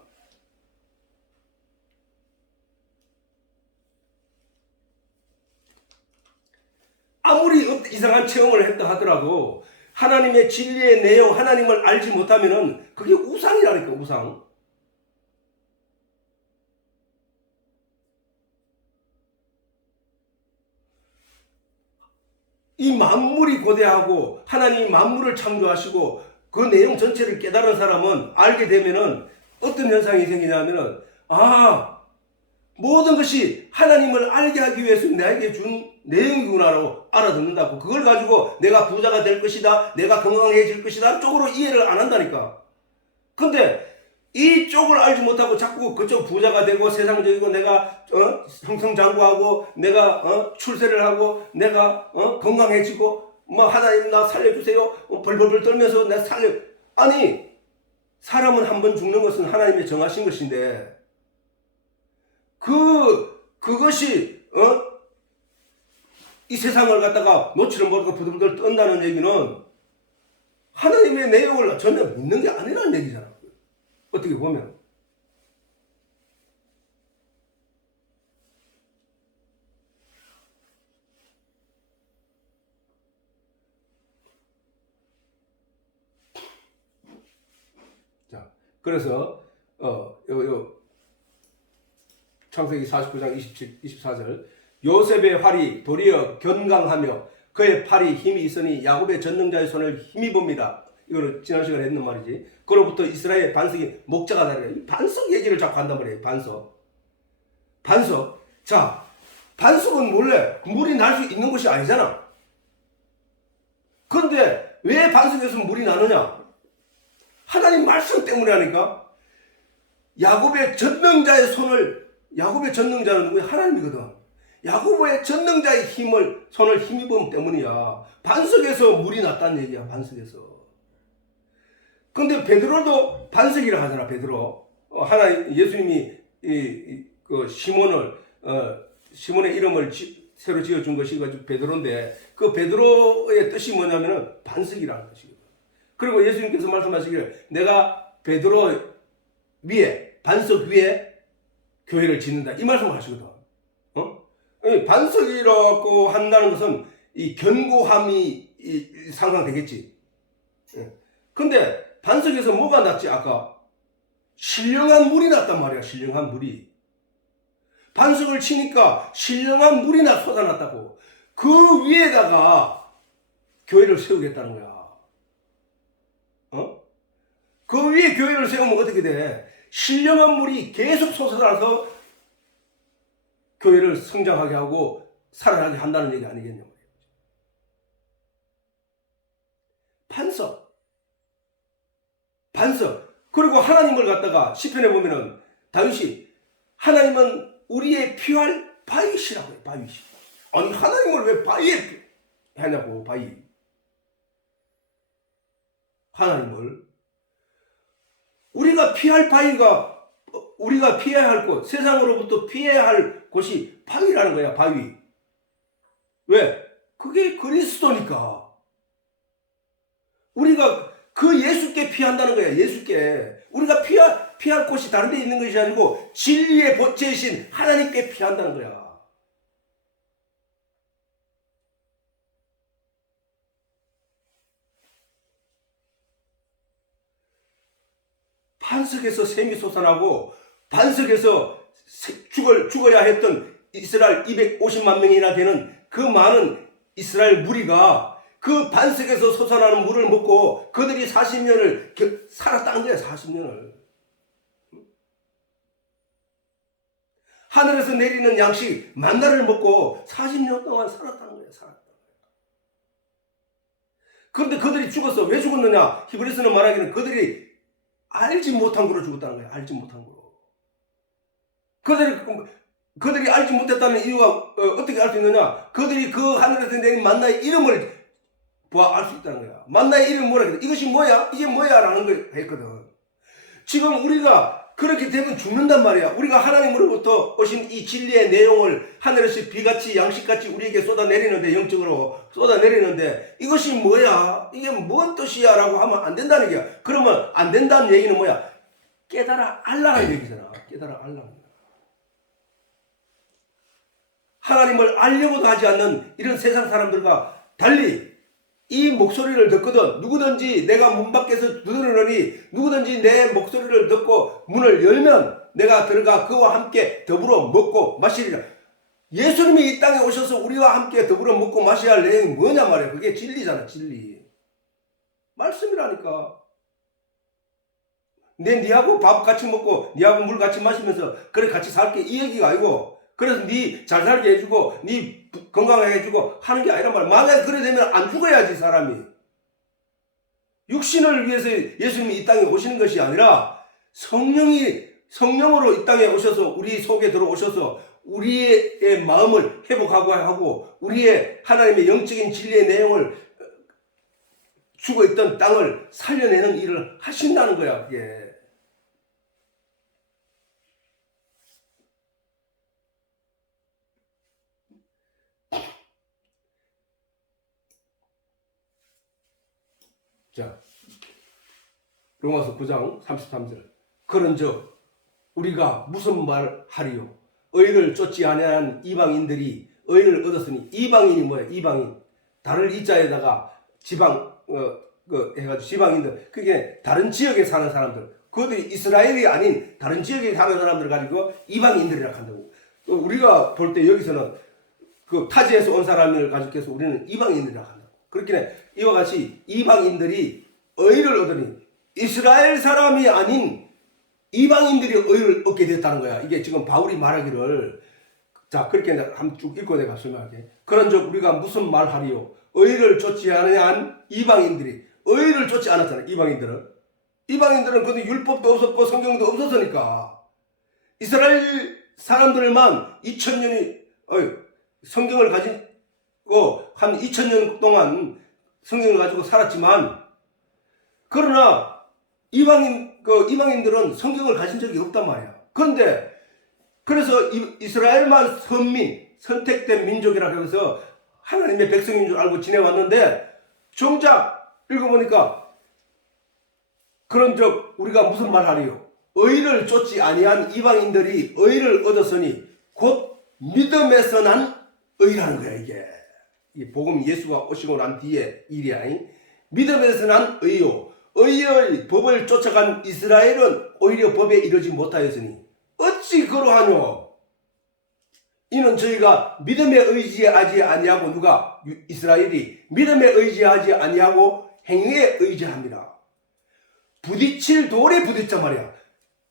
아무리 이상한 체험을 했다 하더라도 하나님의 진리의 내용, 하나님을 알지 못하면은 그게 우상이라니까. 우상. 이 만물이 고대하고 하나님이 만물을 창조하시고 그 내용 전체를 깨달은 사람은 알게 되면은 어떤 현상이 생기냐면은 모든 것이 하나님을 알게 하기 위해서 나에게 준 내용이구나라고 알아듣는다고. 그걸 가지고 내가 부자가 될 것이다, 내가 건강해질 것이다 쪽으로 이해를 안 한다니까. 근데 이쪽을 알지 못하고 자꾸 그쪽 부자가 되고 세상적이고 내가 성성장구하고 내가 출세를 하고 내가 건강해지고 하나님 나 살려주세요 벌벌벌 떨면서 나 아니 사람은 한 번 죽는 것은 하나님의 정하신 것인데 그것이 이 세상을 갖다가 놓치를 못하고 부들부들 떤다는 얘기는 하나님의 내용을 전혀 믿는 게 아니라는 얘기잖아. 어떻게 보면. 자, 그래서 창세기 49장 24절 요셉의 활이 도리어 견강하며 그의 팔이 힘이 있으니 야곱의 전능자의 손을 힘입습니다. 이거는 지난 시간에 했는 말이지. 그로부터 이스라엘 반석이 목자가 나르라. 이 반석 얘기를 자꾸 한단 말이에요. 반석. 자, 반석은 원래 물이 날 수 있는 것이 아니잖아. 그런데 왜 반석에서 물이 나느냐? 하나님 말씀 때문에 하니까. 야곱의 전능자의 전능자는 누구야? 하나님이거든. 야곱의 전능자의 손을 힘입음 때문이야. 반석에서 물이 났다는 얘기야. 반석에서. 근데 베드로도 반석이라 하잖아. 베드로. 하나님 예수님이 그 시몬의 이름을 새로 지어준 것이 베드로인데 그 베드로의 뜻이 뭐냐면은 반석이라는 뜻이거든. 그리고 예수님께서 말씀하시기를 내가 베드로 위에 반석 위에 교회를 짓는다. 이 말씀을 하시거든. 반석이라고 한다는 것은 이 견고함이 상상되겠지. 근데 반석에서 뭐가 났지? 아까 신령한 물이 났단 말이야. 신령한 물이. 반석을 치니까 신령한 물이 쏟아났다고. 그 위에다가 교회를 세우겠다는 거야. 그 위에 교회를 세우면 어떻게 돼? 신령한 물이 계속 솟아나서 교회를 성장하게 하고 살아나게 한다는 얘기 아니겠냐고. 반석. 그리고 하나님을 갖다가 시편에 보면은 다윗이 하나님은 우리의 피할 바위시라고 해요. 바위시. 아니 하나님을 왜 바위에 하냐고. 바위. 하나님을 우리가 피할 바위가 우리가 피해야 할 곳, 세상으로부터 피해야 할 곳이 바위라는 거야. 바위. 왜? 그게 그리스도니까. 우리가 그 예수께 피한다는 거야. 예수께. 우리가 피할 곳이 다른 데 있는 것이 아니고 진리의 보채이신 하나님께 피한다는 거야. 반석에서 샘이 솟아나고 반석에서 죽어야 했던 이스라엘 250만 명이나 되는 그 많은 이스라엘 무리가 그 반석에서 솟아나는 물을 먹고 그들이 40년을 살았다는 거야. 40년을. 하늘에서 내리는 양식 만나를 먹고 40년 동안 살았다는 거야. 그런데 그들이 죽었어. 왜 죽었느냐? 히브리서는 말하기는 그들이 알지 못한 거로 죽었다는 거야. 알지 못한 거로. 그들이 알지 못했다는 이유가 어떻게 알 수 있느냐? 그들이 그 하늘에서 내린 만나의 이름을 알 수 있다는 거야. 만나의 이름이 뭐라 그래? 이것이 뭐야? 이게 뭐야? 라는 걸 했거든. 지금 우리가 그렇게 되면 죽는단 말이야. 우리가 하나님으로부터 오신 이 진리의 내용을 하늘에서 비같이 양식같이 우리에게 쏟아내리는데, 영적으로 쏟아내리는데 이것이 뭐야? 이게 뭔 뜻이야? 라고 하면 안 된다는 얘기야. 그러면 안 된다는 얘기는 뭐야? 깨달아 알라는 얘기잖아. 깨달아 알라. 하나님을 알려고도 하지 않는 이런 세상 사람들과 달리 이 목소리를 듣거든 누구든지 내가 문 밖에서 두드리노니 누구든지 내 목소리를 듣고 문을 열면 내가 들어가 그와 함께 더불어 먹고 마시리라. 예수님이 이 땅에 오셔서 우리와 함께 더불어 먹고 마셔야 할 내용이 뭐냐 말이야. 그게 진리잖아. 진리. 말씀이라니까. 니하고 밥 같이 먹고 니하고 물 같이 마시면서 그래 같이 살게 이 얘기가 아니고, 그래서 니 잘 살게 해주고 니 건강하게 해주고 하는 게 아니란 말이야. 만약에 그래 되면 안 죽어야지 사람이. 육신을 위해서 예수님이 이 땅에 오시는 것이 아니라 성령으로 이 땅에 오셔서 우리 속에 들어오셔서 우리의 마음을 회복하고 하고 우리의 하나님의 영적인 진리의 내용을 죽어있던 땅을 살려내는 일을 하신다는 거야. 그게. 자, 로마서 9장 33절. 그런즉 우리가 무슨 말 하리요? 의를 쫓지 아니한 이방인들이 의를 얻었으니. 이방인이 뭐야? 이방인. 다를 이자에다가 지방 해가지고 지방인들. 그게 다른 지역에 사는 사람들. 그들이 이스라엘이 아닌 다른 지역에 사는 사람들 가지고 이방인들이라고 한다고. 우리가 볼 때 여기서는 그 타지에서 온 사람을 가지고 해서 우리는 이방인들이라고 한다고. 그렇기에 이와 같이 이방인들이 의를 얻으니 이스라엘 사람이 아닌 이방인들이 의를 얻게 됐다는 거야. 이게 지금 바울이 말하기를. 자, 그렇게 한번 쭉 읽고 내가 설명할게. 그런즉 우리가 무슨 말하리요? 의를 쫓지 않은 이방인들이. 의를 쫓지 않았잖아. 이방인들은 근데 율법도 없었고 성경도 없었으니까 이스라엘 사람들만 2000년이 성경을 가지고 한 2000년 동안 성경을 가지고 살았지만, 그러나 이방인들은 성경을 가진 적이 없단 말이야. 그런데 그래서 이스라엘만 선택된 민족이라고 해서 하나님의 백성인 줄 알고 지내왔는데, 정작 읽어보니까 그런즉 우리가 무슨 말하리요? 의를 쫓지 아니한 이방인들이 의를 얻었으니 곧 믿음에서 난 의라는 거야. 이게 이 복음 예수가 오시고 난 뒤에 일이야. 믿음에서 난 의요 의의 법을 쫓아간 이스라엘은 오히려 법에 이르지 못하였으니 어찌 그러하뇨. 이는 저희가 믿음에 의지하지 아니하고 누가 이스라엘이 믿음에 의지하지 아니하고 행위에 의지합니다. 부딪힐 돌에 부딪자 말이야.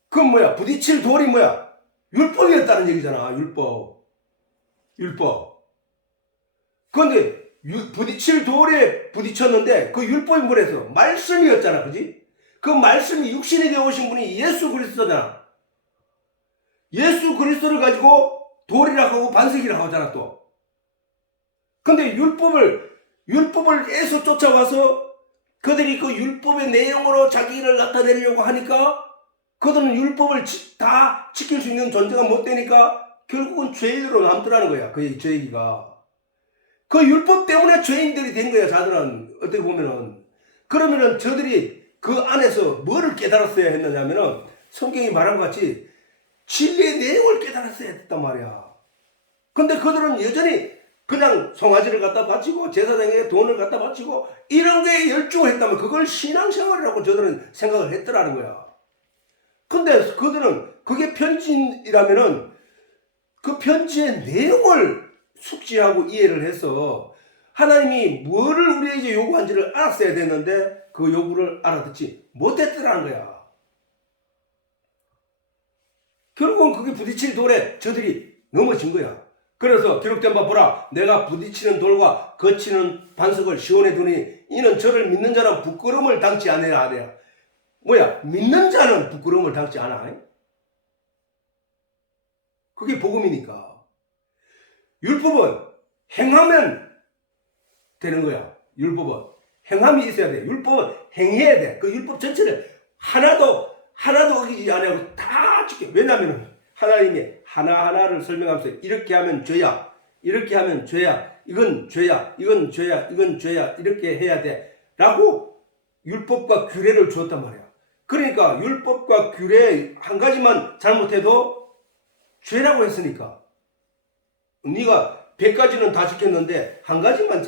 그건 뭐야? 부딪힐 돌이 뭐야? 율법이었다는 얘기잖아. 율법. 그런데 부딪힐 돌에 부딪혔는데 그 율법이 뭐래서? 말씀이었잖아. 그지? 그 말씀이 육신이 되어 오신 분이 예수 그리스도잖아. 예수 그리스도를 가지고 돌이라고 하고 반석이라고 하잖아 또. 근데 율법을 애써 쫓아와서 그들이 그 율법의 내용으로 자기를 나타내려고 하니까 그들은 율법을 다 지킬 수 있는 존재가 못 되니까 결국은 죄인으로 남더라는 거야. 그 죄인이가. 그 율법 때문에 죄인들이 된 거야. 자들은 어떻게 보면은. 그러면은 저들이 그 안에서 뭐를 깨달았어야 했느냐면은 성경이 말한 것 같이 진리의 내용을 깨달았어야 했단 말이야. 근데 그들은 여전히 그냥 송아지를 갖다 바치고 제사장에 돈을 갖다 바치고 이런 게 열중을 했다면 그걸 신앙생활이라고 저들은 생각을 했더라는 거야. 근데 그들은 그게 편지이라면은 그 편지의 내용을 숙지하고 이해를 해서 하나님이 뭐를 우리에게 요구한지를 알았어야 됐는데 그 요구를 알아듣지 못했더라는 거야. 결국은 그게 부딪힐 돌에 저들이 넘어진 거야. 그래서 기록된 바 보라 내가 부딪히는 돌과 거치는 반석을 시온에 두니 이는 저를 믿는 자는 부끄러움을 당치 않으라 하랴. 뭐야? 믿는 자는 부끄러움을 당치 않아. 그게 복음이니까. 율법은 행하면 되는 거야. 율법은 행함이 있어야 돼. 율법은 행해야 돼. 그 율법 전체를 하나도 어기지 않고 다 지켜. 왜냐하면 하나님이 하나하나를 설명하면서 이렇게 하면 죄야. 이렇게 하면 죄야. 이건 죄야. 이건 죄야. 이건 죄야. 이렇게 해야 돼. 라고 율법과 규례를 주었단 말이야. 그러니까 율법과 규례 한 가지만 잘못해도 죄라고 했으니까. 네가 100가지는 다 지켰는데 한 가지만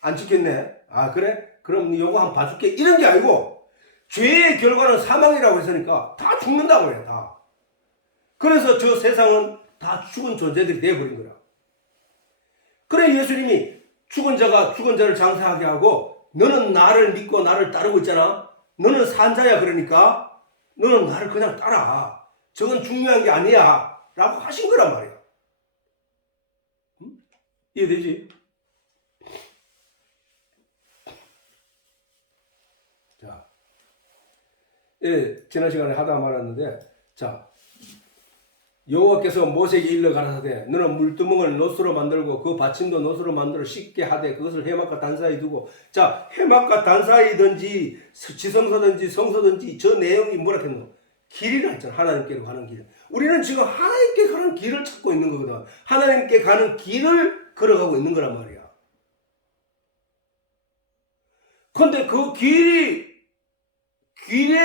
안 지켰네. 아 그래? 그럼 요거 한번 봐줄게. 이런 게 아니고 죄의 결과는 사망이라고 했으니까 다 죽는다고 해. 다. 그래서 저 세상은 다 죽은 존재들이 되어버린 거야. 그래 예수님이 죽은 자가 죽은 자를 장사하게 하고 너는 나를 믿고 나를 따르고 있잖아. 너는 산자야. 그러니까 너는 나를 그냥 따라. 저건 중요한 게 아니야. 라고 하신 거란 말이야. 응? 이해되지? 자, 예, 지난 시간에 하다 말았는데, 자, 여호와께서 모세에게 일러 가라사대 너는 물두멍을 노수로 만들고 그 받침도 노수로 만들어 씻게 하되 그것을 해막과 단 사이에 두고. 자, 해막과 단 사이든지 지성소든지 성소든지 저 내용이 뭐라 했노? 길이라 했잖아. 하나님께로 가는 길. 우리는 지금 하나님께 가는 길을 찾고 있는 거거든. 하나님께 가는 길을 걸어가고 있는 거란 말이야. 그런데 그 길에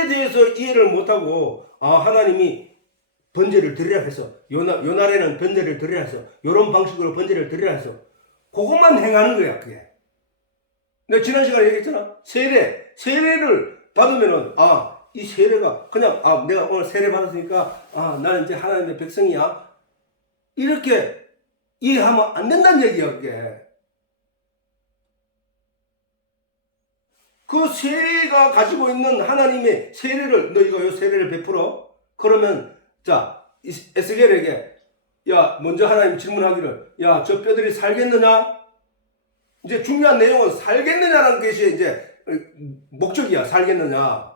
대해서 이해를 못하고 하나님이 번제를 드리라 해서 요날에는 번제를 드리라 해서 요런 방식으로 번제를 드리라 해서 그것만 행하는 거야. 그게 내가 지난 시간에 얘기했잖아. 세례를 받으면은 이 세례가 그냥 내가 오늘 세례 받았으니까 나는 이제 하나님의 백성이야 이렇게 이해하면 안 된다는 얘기야. 그게 그 세례가 가지고 있는 하나님의 세례를 너희가 요 세례를 베풀어. 그러면 자, 에스겔에게 먼저 하나님 질문하기를 저 뼈들이 살겠느냐? 이제 중요한 내용은 살겠느냐라는 것이 이제 목적이야. 살겠느냐?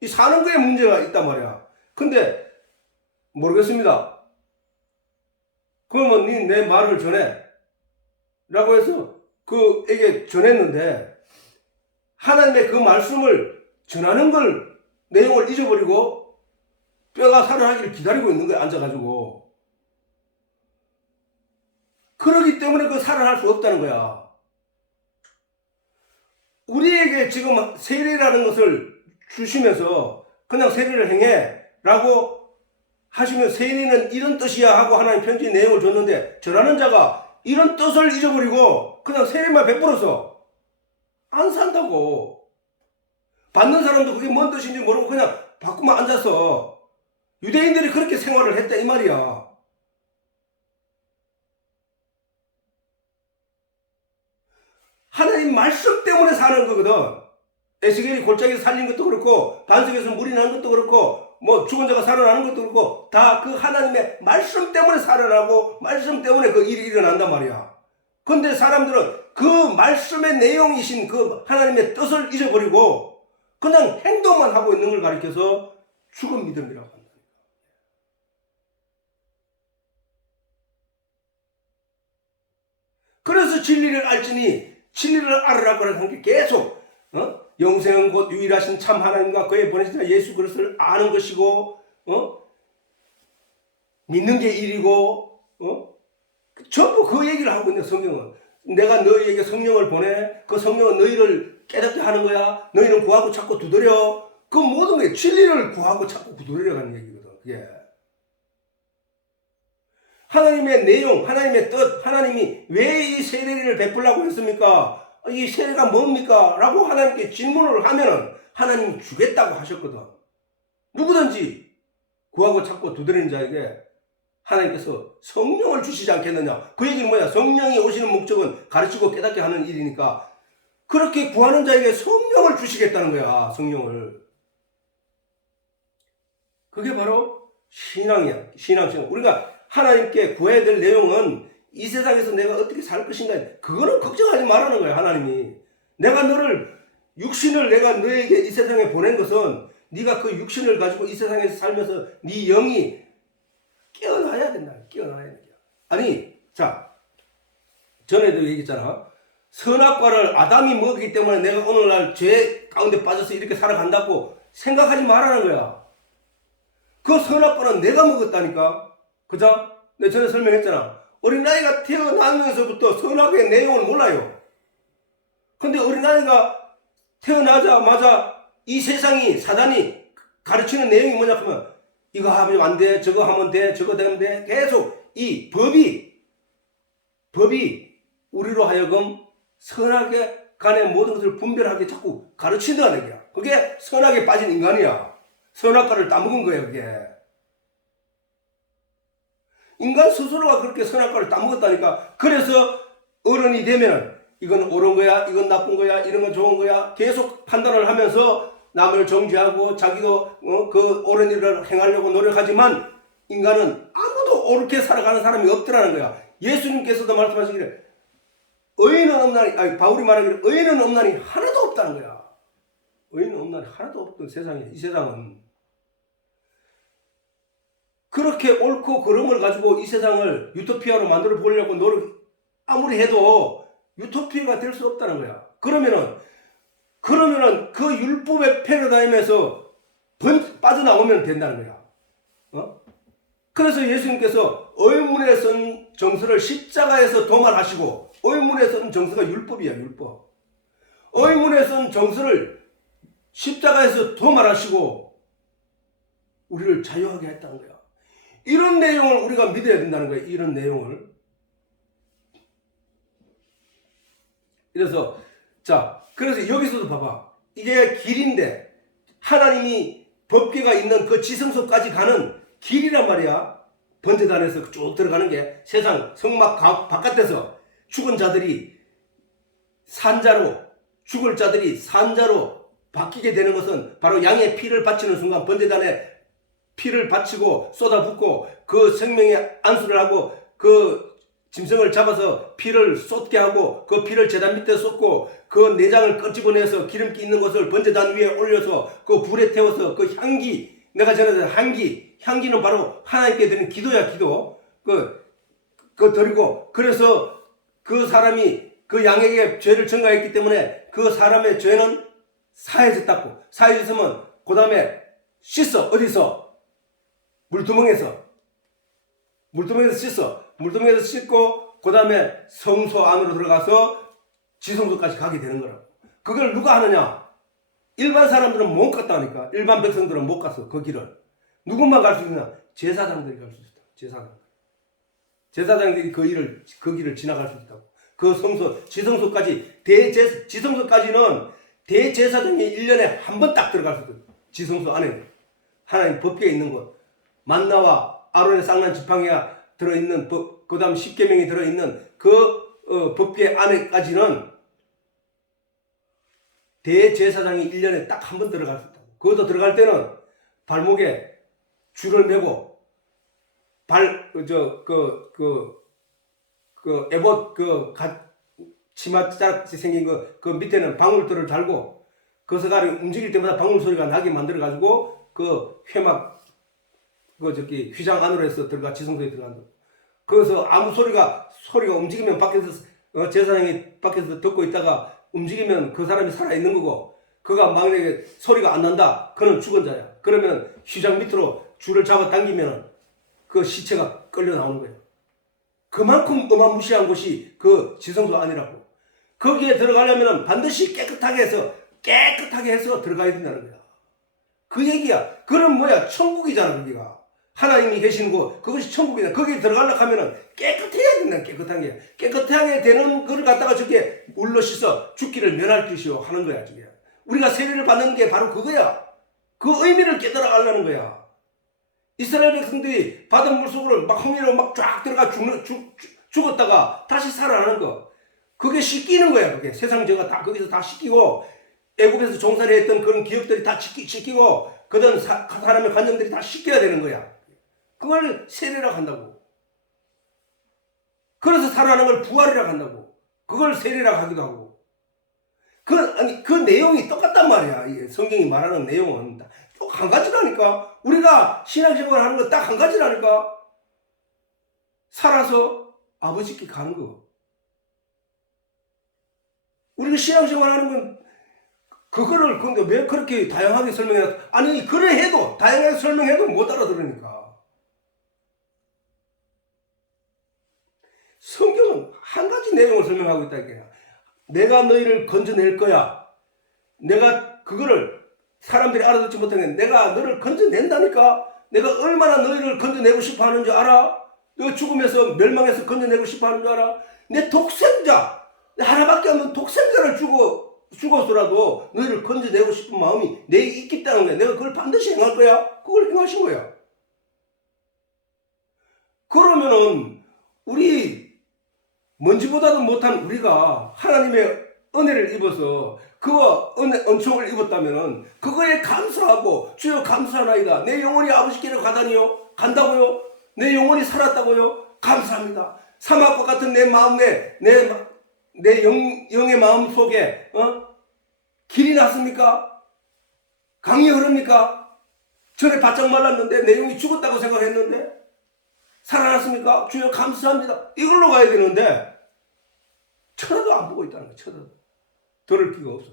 이 사는 거에 문제가 있단 말이야. 근데 모르겠습니다. 그러면 네 내 말을 전해 라고 해서 그에게 전했는데 하나님의 그 말씀을 전하는 걸 내용을 잊어버리고 뼈가 살아나기를 기다리고 있는 거야. 앉아가지고. 그러기 때문에 그 살아날 수 없다는 거야. 우리에게 지금 세례라는 것을 주시면서 그냥 세례를 행해. 라고 하시면 세례는 이런 뜻이야 하고 하나님 편지 내용을 줬는데 전하는 자가 이런 뜻을 잊어버리고 그냥 세례만 베풀어서 안 산다고. 받는 사람도 그게 뭔 뜻인지 모르고 그냥 받고만 앉아서 유대인들이 그렇게 생활을 했다 이 말이야. 하나님 말씀 때문에 사는 거거든. 에스겔이 골짜기에서 살린 것도 그렇고 반석에서 물이 나는 것도 그렇고 뭐 죽은 자가 살아나는 것도 그렇고 다 그 하나님의 말씀 때문에 살아나고 말씀 때문에 그 일이 일어난단 말이야. 근데 사람들은 그 말씀의 내용이신 그 하나님의 뜻을 잊어버리고 그냥 행동만 하고 있는 걸 가리켜서 죽은 믿음이라고 한다. 그래서 진리를 알지니 진리를 알으라고 하는 게 계속 영생은 곧 유일하신 참 하나님과 그의 보내신 자 예수 그리스도를 아는 것이고 믿는 게 일이고 전부 그 얘기를 하고 있는 성경은. 내가 너희에게 성령을 보내 그 성령은 너희를 깨닫게 하는 거야. 너희는 구하고 찾고 두드려. 그 모든 게 진리를 구하고 찾고 두드리려는 얘기거든. 그게 하나님의 내용, 하나님의 뜻, 하나님이 왜 이 세례를 베풀라고 했습니까? 이 세례가 뭡니까? 라고 하나님께 질문을 하면은 하나님이 주겠다고 하셨거든. 누구든지 구하고 찾고 두드리는 자에게 하나님께서 성령을 주시지 않겠느냐. 그 얘기는 뭐야? 성령이 오시는 목적은 가르치고 깨닫게 하는 일이니까 그렇게 구하는 자에게 성령을 주시겠다는 거야. 성령을. 그게 바로 신앙이야. 신앙. 우리가 하나님께 구해야 될 내용은 이 세상에서 내가 어떻게 살 것인가, 그거는 걱정하지 말라는 거야. 하나님이 내가 너를 육신을 내가 너에게 이 세상에 보낸 것은 네가 그 육신을 가지고 이 세상에서 살면서 네 영이 깨어나야 된다. 깨어나야 된다. 아니, 자, 전에도 얘기했잖아. 선악과를 아담이 먹기 때문에 내가 오늘날 죄 가운데 빠져서 이렇게 살아간다고 생각하지 말라는 거야. 그 선악과는 내가 먹었다니까. 그죠? 내가 전에 설명했잖아. 어린아이가 태어나면서부터 선악의 내용을 몰라요. 근데 어린아이가 태어나자마자 이 세상이, 사단이 가르치는 내용이 뭐냐 하면 이거 하면 안 돼, 저거 하면 돼, 저거 되면 돼. 계속 이 법이 우리로 하여금 선악의 간의 모든 것을 분별하게 자꾸 가르친다는 얘기야. 그게 선악에 빠진 인간이야. 선악과를 따먹은 거야, 그게. 인간 스스로가 그렇게 선악과를 따먹었다니까. 그래서 어른이 되면 이건 옳은 거야, 이건 나쁜 거야, 이런 건 좋은 거야. 계속 판단을 하면서 남을 정죄하고 자기도 그 옳은 일을 행하려고 노력하지만 인간은 아무도 옳게 살아가는 사람이 없더라는 거야. 예수님께서도 말씀하시기를 의인은 없나니, 아니 바울이 말하기를 의인은 없나니 하나도 없다는 거야. 의인은 없나니 하나도 없던 세상이야. 이 세상은 그렇게 옳고 그름을 가지고 이 세상을 유토피아로 만들어 보려고 노력 아무리 해도 유토피아가 될 수 없다는 거야. 그러면은 그 율법의 패러다임에서 빠져나오면 된다는 거야. 그래서 예수님께서 의문에 쓴 정서를 십자가에서 도말하시고, 의문에 쓴 정서가 율법이야, 율법. 의문에 쓴 정서를 십자가에서 도말하시고 우리를 자유하게 했다는 거야. 이런 내용을 우리가 믿어야 된다는 거야. 이런 내용을. 그래서 여기서도 봐봐. 이게 길인데 하나님이 법궤가 있는 그 지성소까지 가는 길이란 말이야. 번제단에서 쭉 들어가는 게 세상 성막 바깥에서 죽은 자들이 산자로, 죽을 자들이 산자로 바뀌게 되는 것은 바로 양의 피를 바치는 순간, 번제단에 피를 바치고 쏟아붓고 그 생명의 안수를 하고 그 짐승을 잡아서 피를 쏟게 하고 그 피를 제단 밑에 쏟고 그 내장을 끄집어내서 기름기 있는 것을 번제단 위에 올려서 그 불에 태워서 그 향기, 내가 전에 향기는 바로 하나님께 드리는 기도야, 기도. 그 드리고, 그래서 그 사람이 그 양에게 죄를 전가했기 때문에 그 사람의 죄는 사해졌다고. 사해졌으면 그 다음에 씻어. 어디서? 물두멍에서 씻어. 물두멍에서 씻고 그 다음에 성소 안으로 들어가서 지성소까지 가게 되는 거라고. 그걸 누가 하느냐? 일반 사람들은 못 갔다니까. 일반 백성들은 못 갔어, 그 길을. 누구만 갈 수 있나? 제사장들이 갈 수 있다. 제사장들이 그 길을 지나갈 수 있다고. 그 성소, 지성소까지, 지성소까지는 대제사장이 1년에 한 번 딱 들어갈 수 있다. 지성소 안에. 하나님 법궤에 있는 곳. 만나와 아론의 쌍난 지팡이가 들어있는 그 다음 십계명이 들어있는 그 법궤 안에까지는 대제사장이 1년에 딱 한 번 들어갈 수 있다고. 그것도 들어갈 때는 발목에 줄을 매고 에봇 치마같이 생긴 그 밑에는 방울들을 달고 그 서가리 움직일 때마다 방울 소리가 나게 만들어 가지고 그 회막 휘장 안으로 해서 지성소에 들어간다. 그래서 아무 소리가 움직이면 밖에서 제사장이 밖에서 듣고 있다가 움직이면 그 사람이 살아 있는 거고, 그가 만약에 소리가 안 난다, 그는 죽은 자야. 그러면 휘장 밑으로 줄을 잡아 당기면 그 시체가 끌려 나오는 거예요. 그만큼 어마무시한 곳이 그 지성소 안이라고. 거기에 들어가려면 반드시 깨끗하게 해서 들어가야 된다는 거야. 그 얘기야. 그럼 뭐야? 천국이잖아, 거기가. 하나님이 계시는 곳, 그것이 천국이다. 거기에 들어가려고 하면은 깨끗해야 된다, 깨끗한 게. 깨끗하게 되는 걸 갖다가 저게 울러 씻어 죽기를 면할 것이요 하는 거야, 저게. 우리가 세례를 받는 게 바로 그거야. 그 의미를 깨달아 가려는 거야. 이스라엘 백성들이 바닷물 속으로 막 홍해로 막 쫙 들어가 죽었다가 다시 살아나는 거. 그게 씻기는 거야, 그게. 세상 죄가 다 거기서 다 씻기고, 애굽에서 종살이 했던 그런 기억들이 다 씻기고, 그런 사람의 관념들이 다 씻겨야 되는 거야. 그걸 세례라고 한다고. 그래서 살아나는 걸 부활이라고 한다고. 그걸 세례라고 하기도 하고. 그 내용이 똑같단 말이야. 성경이 말하는 내용은 꼭 한 가지라니까. 우리가 신앙생활 하는 건 딱 한 가지라니까. 살아서 아버지께 가는 거. 우리가 신앙생활 하는 건 그거를 근데 왜 그렇게 다양하게 설명해? 아니 그래 해도 다양하게 설명해도 못 알아들으니까. 성경은 한 가지 내용을 설명하고 있다 이거야. 내가 너희를 건져낼 거야. 내가 그거를 사람들이 알아듣지 못하는 내가 너를 건져낸다니까. 내가 얼마나 너희를 건져내고 싶어 하는 줄 알아? 너가 죽음에서 멸망해서 건져내고 싶어 하는 줄 알아? 내 독생자, 하나밖에 없는 독생자를 죽어서라도 너희를 건져내고 싶은 마음이 내게 있기 때문에 내가 그걸 반드시 행할 거야. 그걸 행하신 거야. 그러면은 우리 먼지보다도 못한 우리가 하나님의 은혜를 입어서 그와 은총을 입었다면은 그거에 감사하고 주여 감사하나이다. 내 영혼이 아버지께로 가다니요. 간다고요. 내 영혼이 살았다고요. 감사합니다. 사막과 같은 내 마음에 내 영의 마음 속에 길이 났습니까? 강이 흐릅니까? 전에 바짝 말랐는데 내 영이 죽었다고 생각했는데 살아났습니까? 주여 감사합니다. 이걸로 가야 되는데 쳐다도 안 보고 있다는 거야. 쳐다도. 들을 기가 없었어.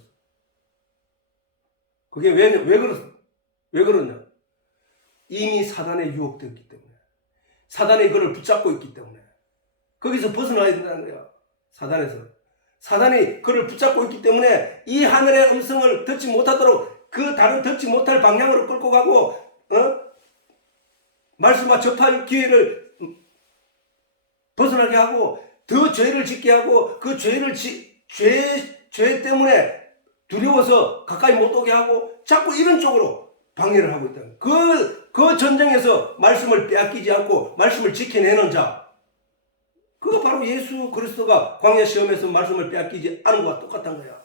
그게 왜 그러냐? 이미 사단에 유혹되었기 때문에. 사단이 그를 붙잡고 있기 때문에. 거기서 벗어나야 된다는 거야. 사단이 그를 붙잡고 있기 때문에 이 하늘의 음성을 듣지 못하도록 그 다른 듣지 못할 방향으로 끌고 가고 말씀과 접할 기회를 벗어나게 하고 더 죄를 짓게 하고 그 죄 때문에 두려워서 가까이 못 오게 하고 자꾸 이런 쪽으로 방해를 하고 있다. 그 전쟁에서 말씀을 빼앗기지 않고 말씀을 지켜내는 자, 그거 바로 예수 그리스도가 광야 시험에서 말씀을 빼앗기지 않은 것과 똑같은 거야.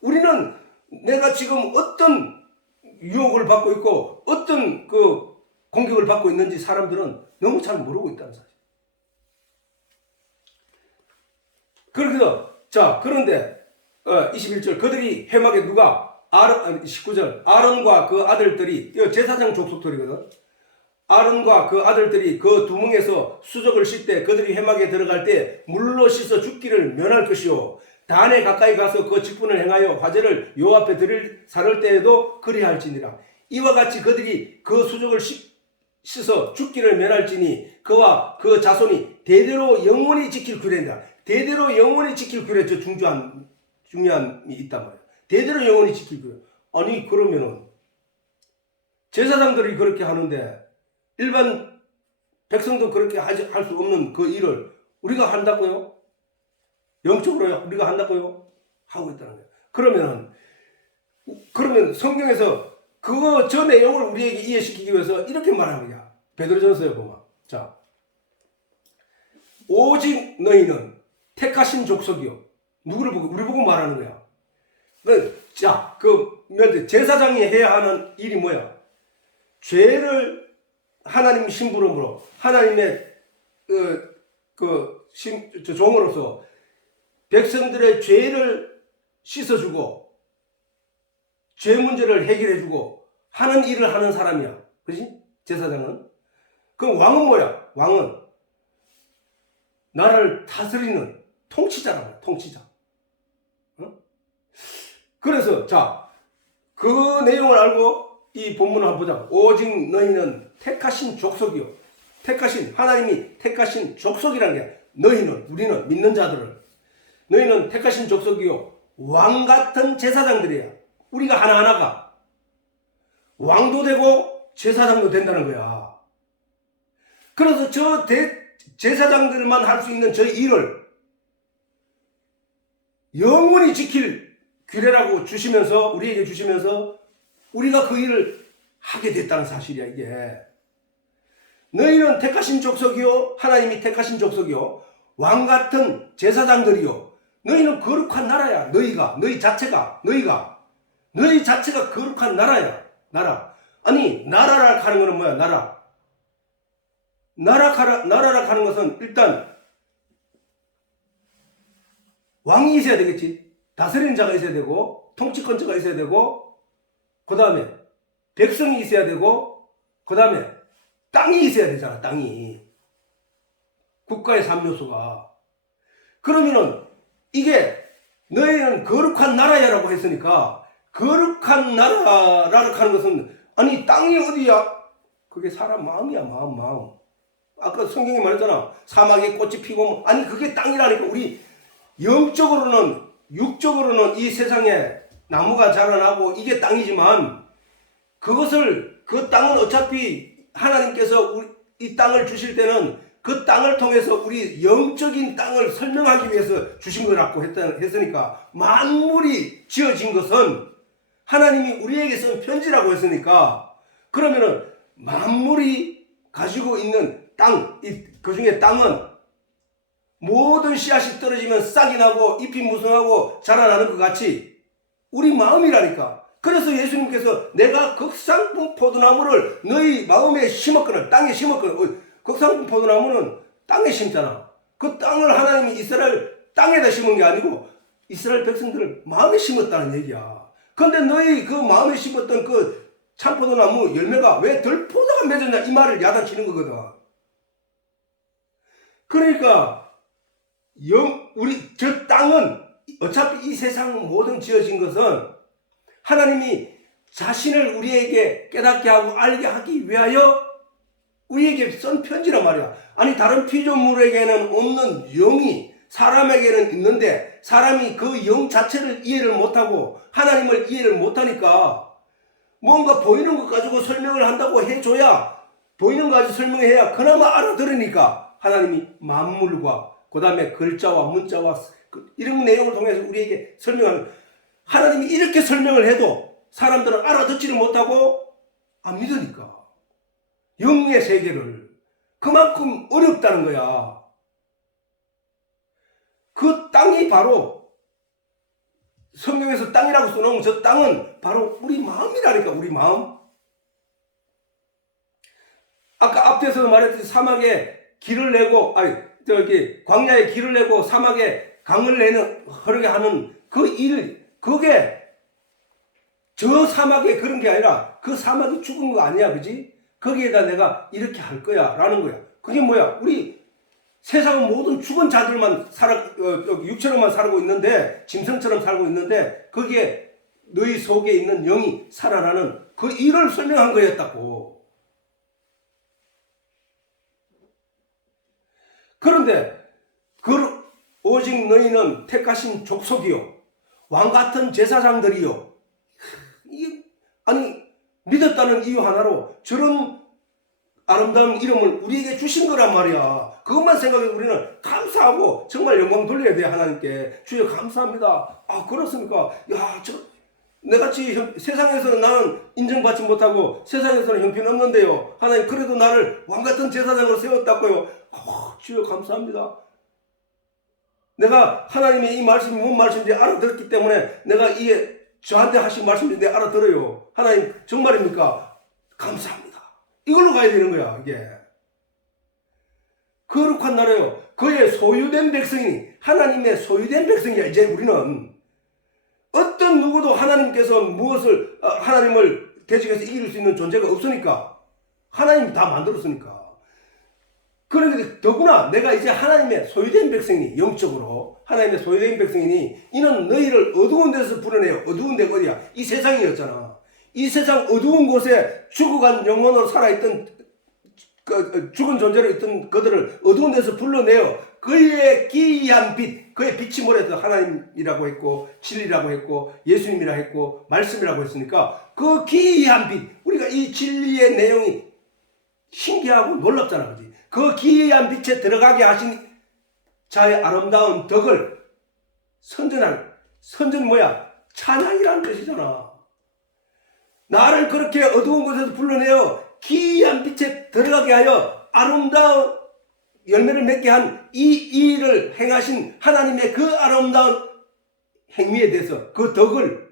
우리는 내가 지금 어떤 유혹을 받고 있고 어떤 그 공격을 받고 있는지 사람들은 너무 잘 모르고 있다는 사실. 그런데 21절 그들이 해막에 누가 19절 아론과 그 아들들이 제사장 족속들이거든. 아론과 그 아들들이 그 두멍에서 수족을 씻되 그들이 해막에 들어갈 때 물로 씻어 죽기를 면할 것이요 단에 가까이 가서 그 직분을 행하여 화제를 요 앞에 사를 때에도 그리할지니라. 이와 같이 그들이 그 수족을 씻어 죽기를 면할지니 그와 그 자손이 대대로 영원히 지킬 규례다. 대대로 영원히 지킬 규례, 저 중요함이 있단 말이야. 대대로 영원히 지킬 규례. 아니 그러면은 제사장들이 그렇게 하는데 일반 백성도 그렇게 할 수 없는 그 일을 우리가 한다고요? 영적으로 우리가 한다고요? 하고 있다는 거예요. 그러면 성경에서 저 내용을 우리에게 이해시키기 위해서 이렇게 말하는 거야. 베드로전서에 보면, 자, 오직 너희는 택하신 족속이요. 누구를 보고? 우리 보고 말하는 거야. 자, 제사장이 해야 하는 일이 뭐야? 죄를 하나님 심부름으로 하나님의 종으로서 백성들의 죄를 씻어주고 죄 문제를 해결해주고 하는 일을 하는 사람이야. 그렇지? 제사장은. 그럼 왕은 뭐야? 왕은 나라를 다스리는 통치자라고. 통치자. 어? 그래서 자, 그 내용을 알고 이 본문을 한번 보자. 오직 너희는 택하신 족속이요. 하나님이 택하신 족속이라는 게 너희는, 우리는, 믿는 자들을 너희는 택하신 족속이요. 왕 같은 제사장들이야. 우리가 하나하나가 왕도 되고 제사장도 된다는 거야. 그래서 제사장들만 할 수 있는 저 일을 영원히 지킬 규례라고 우리에게 주시면서 우리가 그 일을 하게 됐다는 사실이야, 이게. 너희는 택하신 족속이요. 하나님이 택하신 족속이요. 왕 같은 제사장들이요. 너희는 거룩한 나라야. 너희 자체가 거룩한 나라야. 나라. 아니, 나라라 하는 거는 뭐야? 나라라 하는 것은 일단 왕이 있어야 되겠지. 다스리는 자가 있어야 되고, 통치권자가 있어야 되고, 그 다음에 백성이 있어야 되고, 그 다음에 땅이 있어야 되잖아. 땅이. 국가의 3요소가. 그러면은 이게 너희는 거룩한 나라야라고 했으니까 거룩한 나라라고 하는 것은 아니 땅이 어디야? 그게 사람 마음이야. 마음. 아까 성경이 말했잖아. 사막에 꽃이 피고 아니 그게 땅이라니까. 우리 영적으로는 육적으로는 이 세상에 나무가 자라나고 이게 땅이지만 그 땅은 어차피 하나님께서 이 땅을 주실 때는 그 땅을 통해서 우리 영적인 땅을 설명하기 위해서 주신 거라고 했으니까 만물이 지어진 것은 하나님이 우리에게 쓴 편지라고 했으니까 그러면은 만물이 가지고 있는 땅, 그 중에 땅은 모든 씨앗이 떨어지면 싹이 나고 잎이 무성하고 자라나는 것 같이 우리 마음이라니까. 그래서 예수님께서 내가 극상품 포도나무를 너희 마음에 심었거든. 땅에 심었거든. 극상품 포도나무는 땅에 심잖아. 그 땅을 하나님이 이스라엘 땅에다 심은 게 아니고 이스라엘 백성들을 마음에 심었다는 얘기야. 그런데 너희 그 마음에 심었던 그 참포도나무 열매가 왜 덜 포도가 맺었냐 이 말을 야단치는 거거든. 그러니까 우리 저 땅은 어차피 이 세상 모든 지어진 것은 하나님이 자신을 우리에게 깨닫게 하고 알게 하기 위하여 우리에게 쓴 편지란 말이야. 아니 다른 피조물에게는 없는 영이 사람에게는 있는데 사람이 그 영 자체를 이해를 못하고 하나님을 이해를 못하니까 뭔가 보이는 것 가지고 설명을 한다고 해줘야 보이는 것 가지고 설명해야 그나마 알아들으니까 하나님이 만물과 그 다음에 글자와 문자와 이런 내용을 통해서 우리에게 설명하는 하나님이 이렇게 설명을 해도 사람들은 알아듣지를 못하고 안 믿으니까 영의 세계를 그만큼 어렵다는 거야. 그 땅이 바로 성경에서 땅이라고 써놓은 저 땅은 바로 우리 마음이라니까. 우리 마음. 아까 앞에서 말했듯이 사막에 길을 내고 광야에 길을 내고 사막에 강을 흐르게 하는 그 일, 그게 저 사막에 그런 게 아니라 그 사막이 죽은 거 아니야, 그지? 거기에다 내가 이렇게 할 거야 라는 거야. 그게 뭐야? 우리 세상은 모든 죽은 자들만 육체로만 살고 있는데 짐승처럼 살고 있는데 거기에 너희 속에 있는 영이 살아나는 그 일을 설명한 거였다고. 그런데 오직 너희는 택하신 족속이요 왕같은 제사장들이요. 아니 믿었다는 이유 하나로 저런 아름다운 이름을 우리에게 주신 거란 말이야. 그것만 생각해 우리는 감사하고 정말 영광 돌려야 돼. 하나님께 주여 감사합니다. 아 그렇습니까? 야 내같이 세상에서는 나는 인정받지 못하고 세상에서는 형편없는데요. 하나님 그래도 나를 왕같은 제사장으로 세웠다고요. 주여 감사합니다. 내가 하나님의 이 말씀이 뭔 말씀인지 알아들었기 때문에 내가 이게 저한테 하신 말씀인지 알아들어요. 하나님 정말입니까? 감사합니다. 이걸로 가야 되는 거야 이게. 거룩한 나라요. 그의 소유된 백성이 하나님의 소유된 백성이야. 이제 우리는 어떤 누구도 하나님께서 무엇을 하나님을 대적해서 이길 수 있는 존재가 없으니까 하나님이 다 만들었으니까. 그런데 더구나 내가 이제 하나님의 소유된 백성이니 영적으로 하나님의 소유된 백성이니 이는 너희를 어두운 데서 불어내요. 어두운 데가 어디야? 이 세상이었잖아. 이 세상 어두운 곳에 죽어간 영혼으로 살아있던 죽은 존재로 있던 그들을 어두운 데서 불러내어 그의 기이한 빛, 그의 빛이 뭐랬어? 하나님이라고 했고 진리라고 했고 예수님이라 했고 말씀이라고 했으니까 그 기이한 빛, 우리가 이 진리의 내용이 신기하고 놀랍잖아. 그지? 그 기이한 빛에 들어가게 하신 자의 아름다운 덕을 선전 뭐야? 찬양이라는 뜻이잖아. 나를 그렇게 어두운 곳에서 불러내어 기이한 빛에 들어가게 하여 아름다운 열매를 맺게 한 이 일을 행하신 하나님의 그 아름다운 행위에 대해서 그 덕을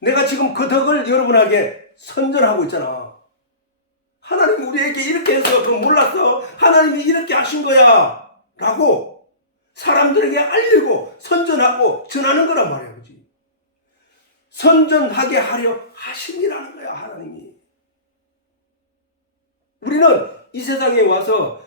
내가 지금 그 덕을 여러분에게 선전하고 있잖아. 하나님이 우리에게 이렇게 해서 그거 몰랐어. 하나님이 이렇게 하신 거야 라고 사람들에게 알리고 선전하고 전하는 거란 말이야. 그렇지? 선전하게 하려 하심이라는 거야. 하나님이. 우리는 이 세상에 와서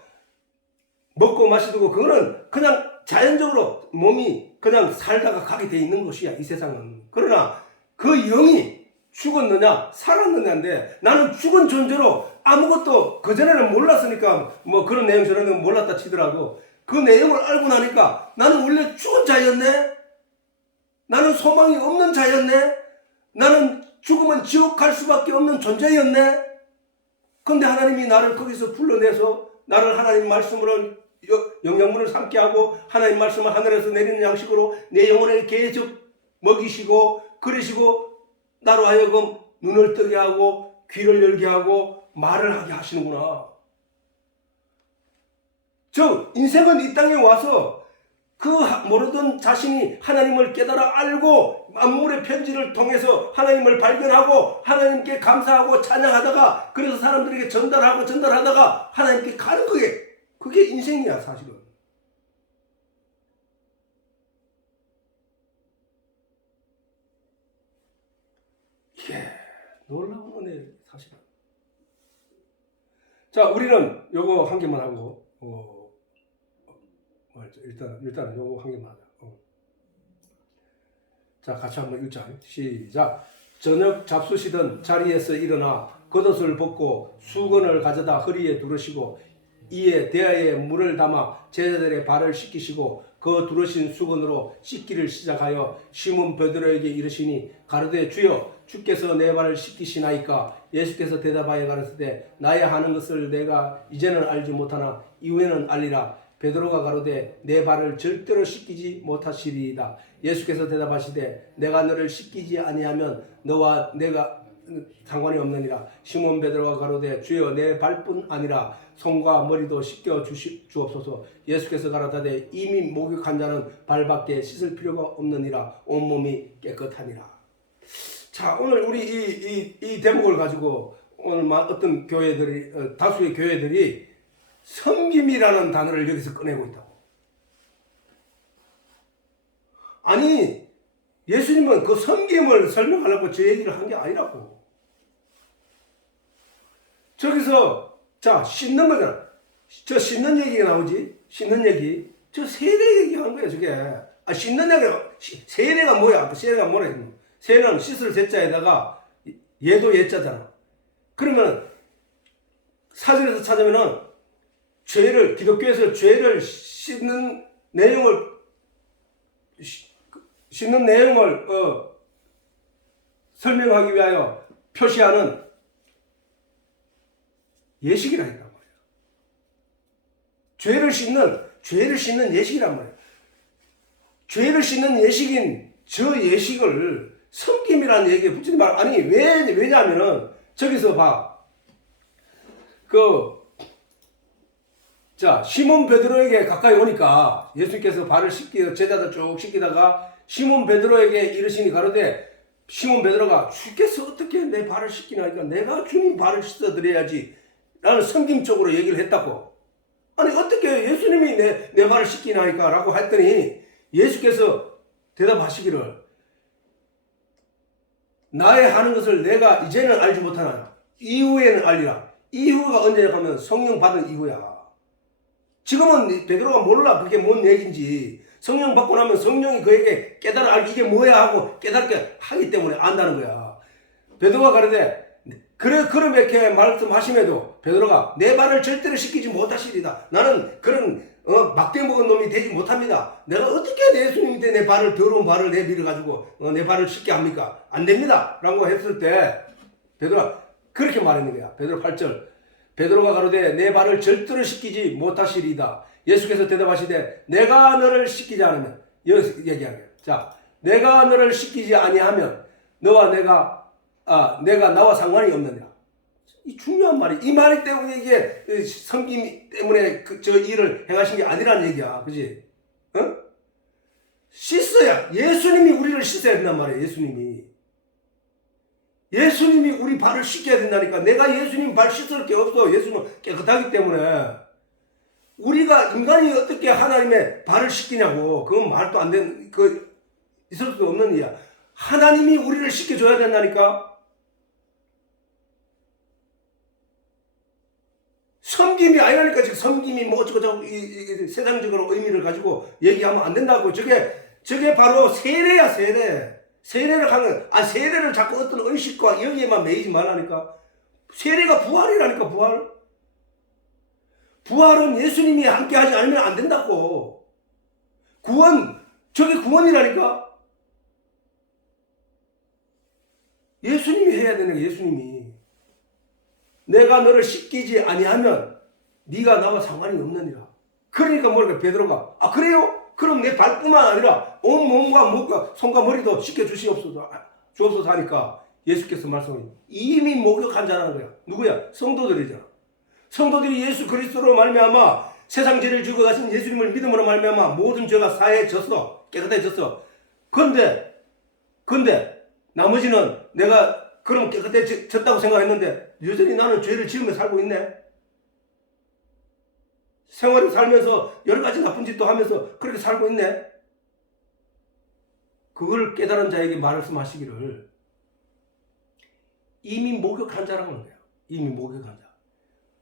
먹고 마시고 그거는 그냥 자연적으로 몸이 그냥 살다가 가게 돼 있는 것이야. 이 세상은. 그러나 그 영이 죽었느냐 살았느냐인데 나는 죽은 존재로 아무것도 그전에는 몰랐으니까 뭐 그런 내용 저런 내용 몰랐다 치더라도 그 내용을 알고 나니까 나는 원래 죽은 자였네. 나는 소망이 없는 자였네. 나는 죽으면 지옥 갈 수밖에 없는 존재였네. 근데 하나님이 나를 거기서 불러내서 나를 하나님 말씀으로 영양분을 삼게 하고 하나님 말씀을 하늘에서 내리는 양식으로 내 영혼을 계속 먹이시고 그러시고 나로 하여금 눈을 뜨게 하고 귀를 열게 하고 말을 하게 하시는구나. 인생은 이 땅에 와서 그 모르던 자신이 하나님을 깨달아 알고 만물의 편지를 통해서 하나님을 발견하고 하나님께 감사하고 찬양하다가 그래서 사람들에게 전달하다가 하나님께 가는 그게 인생이야 사실은. 이게 놀라운 은혜 사실은. 자 우리는 요거 한 개만 하고 일단은 요거 한 개만 하자. 자 같이 한번 읽자. 시작. 저녁 잡수시던 자리에서 일어나 겉옷을 벗고 수건을 가져다 허리에 두르시고 이에 대야에 물을 담아 제자들의 발을 씻기시고 그 두르신 수건으로 씻기를 시작하여 시몬 베드로에게 이르시니 가로되 주여 주께서 내 발을 씻기시나이까. 예수께서 대답하여 가라사대 나야 하는 것을 내가 이제는 알지 못하나 이후에는 알리라. 베드로가 가로되 내 발을 절대로 씻기지 못하시리이다. 예수께서 대답하시되 내가 너를 씻기지 아니하면 너와 내가 상관이 없느니라. 시몬 베드로가 가로되 주여 내 발뿐 아니라 손과 머리도 씻겨 주옵소서. 예수께서 가라사대 이미 목욕한 자는 발밖에 씻을 필요가 없느니라. 온몸이 깨끗하니라. 자 오늘 우리 이 대목을 가지고 오늘 어떤 교회들이 다수의 교회들이 섬김이라는 단어를 여기서 꺼내고 있다고. 아니 예수님은 그 섬김을 설명하려고 저 얘기를 한 게 아니라고. 저기서 자 씻는 거잖아. 저 씻는 얘기가 나오지. 씻는 얘기. 저 세례 얘기하는 거야 저게. 씻는 얘기가 세례가 뭐야? 세례가 뭐라 했노? 세례는 씻을 세자에다가 예도 예자잖아. 그러면 사전에서 찾으면은 기독교에서 죄를 씻는 내용을 설명하기 위하여 표시하는 예식이라 했단 말이에요. 죄를 씻는 예식이란 말이에요. 죄를 씻는 예식인 저 예식을 섬김이라는 얘기에 붙이지 말. 아니 왜냐하면은 저기서 봐. 자 시몬 베드로에게 가까이 오니까 예수님께서 발을 씻기다 제자들 쭉 씻기다가 시몬 베드로에게 이르시니 가로되 시몬 베드로가 주께서 어떻게 내 발을 씻기나 하니까 내가 주님 발을 씻어 드려야지 라는 섬김적으로 얘기를 했다고. 아니 어떻게 예수님이 내 발을 씻기나 하니까 라고 했더니 예수께서 대답하시기를 나의 하는 것을 내가 이제는 알지 못하나 이후에는 알리라. 이후가 언제냐 하면 성령 받은 이후야. 지금은 베드로가 몰라 그게 뭔 얘기인지. 성령 받고 나면 성령이 그에게 깨달아 알기 이게 뭐야 하고 깨닫게 하기 때문에 안다는 거야. 베드로가 가르되 그럼 이렇게 말씀하심에도 베드로가 내 발을 절대로 씻기지 못하시리다. 나는 그런 막대 먹은 놈이 되지 못합니다. 내가 어떻게 예수님한테 내 발을 더러운 발을 내밀어가지고 내 발을 씻게 합니까? 안 됩니다. 라고 했을 때 베드로가 그렇게 말했는 거야. 베드로 8절 베드로가 가로되 내 발을 절대로 씻기지 못하시리다. 예수께서 대답하시되 내가 너를 씻기지 않으면 여기서 얘기하는 거야. 자, 내가 너를 씻기지 아니하면 너와 내가 나와 상관이 없느니라. 이 중요한 말이 이 말이 때문에 이게 섬김 때문에 저 일을 행하신 게 아니라는 얘기야. 그지? 씻어야 예수님이 우리를 씻어야 된단 말이야. 예수님이 우리 발을 씻겨야 된다니까. 내가 예수님 발 씻을 게 없어. 예수님은 깨끗하기 때문에. 우리가 인간이 어떻게 하나님의 발을 씻기냐고. 그건 말도 안 되는 있을 수 없는 일이야. 하나님이 우리를 씻겨줘야 된다니까. 섬김이 아니라니까. 지금 섬김이 뭐 어쩌고저쩌고 세상적으로 의미를 가지고 얘기하면 안 된다고. 저게 바로 세례야. 세례를 하는 세례를 자꾸 어떤 의식과 여기에만 매이지 말라니까. 세례가 부활이라니까. 부활은 예수님이 함께 하지 않으면 안 된다고. 저게 구원이라니까. 예수님이 해야 되는 거야. 예수님이. 내가 너를 씻기지 아니하면 네가 나와 상관이 없느니라. 그러니까 뭐랄까 베드로가 그래요? 그럼 내 발뿐만 아니라 온 몸과 손과 머리도 씻겨 주옵소서 하니까 예수께서 말씀하니 이미 목욕한 자라는 거야. 누구야? 성도들이잖아. 성도들이 예수 그리스도로 말미암아 세상 죄를 지고 가신 예수님을 믿음으로 말미암아 모든 죄가 사해졌어. 깨끗해졌어. 근데 나머지는 내가 그럼 깨끗해졌다고 생각했는데 여전히 나는 죄를 지으며 살고 있네. 생활을 살면서 여러 가지 나쁜 짓도 하면서 그렇게 살고 있네. 그걸 깨달은 자에게 말씀하시기를 이미 목욕한 자라는 거예요. 이미 목욕한 자.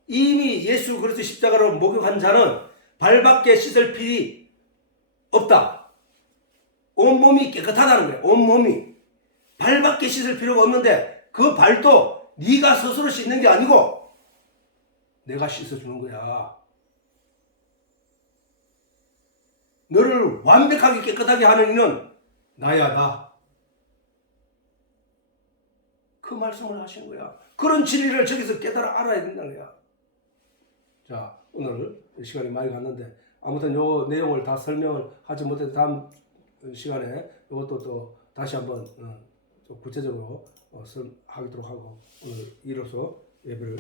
이미 예수 그리스도 십자가로 목욕한 자는 발밖에 씻을 필요 없다. 온몸이 깨끗하다는 거예요. 온몸이. 발밖에 씻을 필요가 없는데 그 발도 네가 스스로 씻는 게 아니고 내가 씻어주는 거야. 너를 완벽하게 깨끗하게 하는 이는 나야 나. 그 말씀을 하시는 거야. 그런 진리를 저기서 깨달아 알아야 된다는 거야. 자, 오늘 시간이 많이 갔는데 아무튼 요 내용을 다 설명을 하지 못해서 다음 시간에 이것도 또 다시 한번 좀 구체적으로 하도록 하고 오늘 이로써 예배를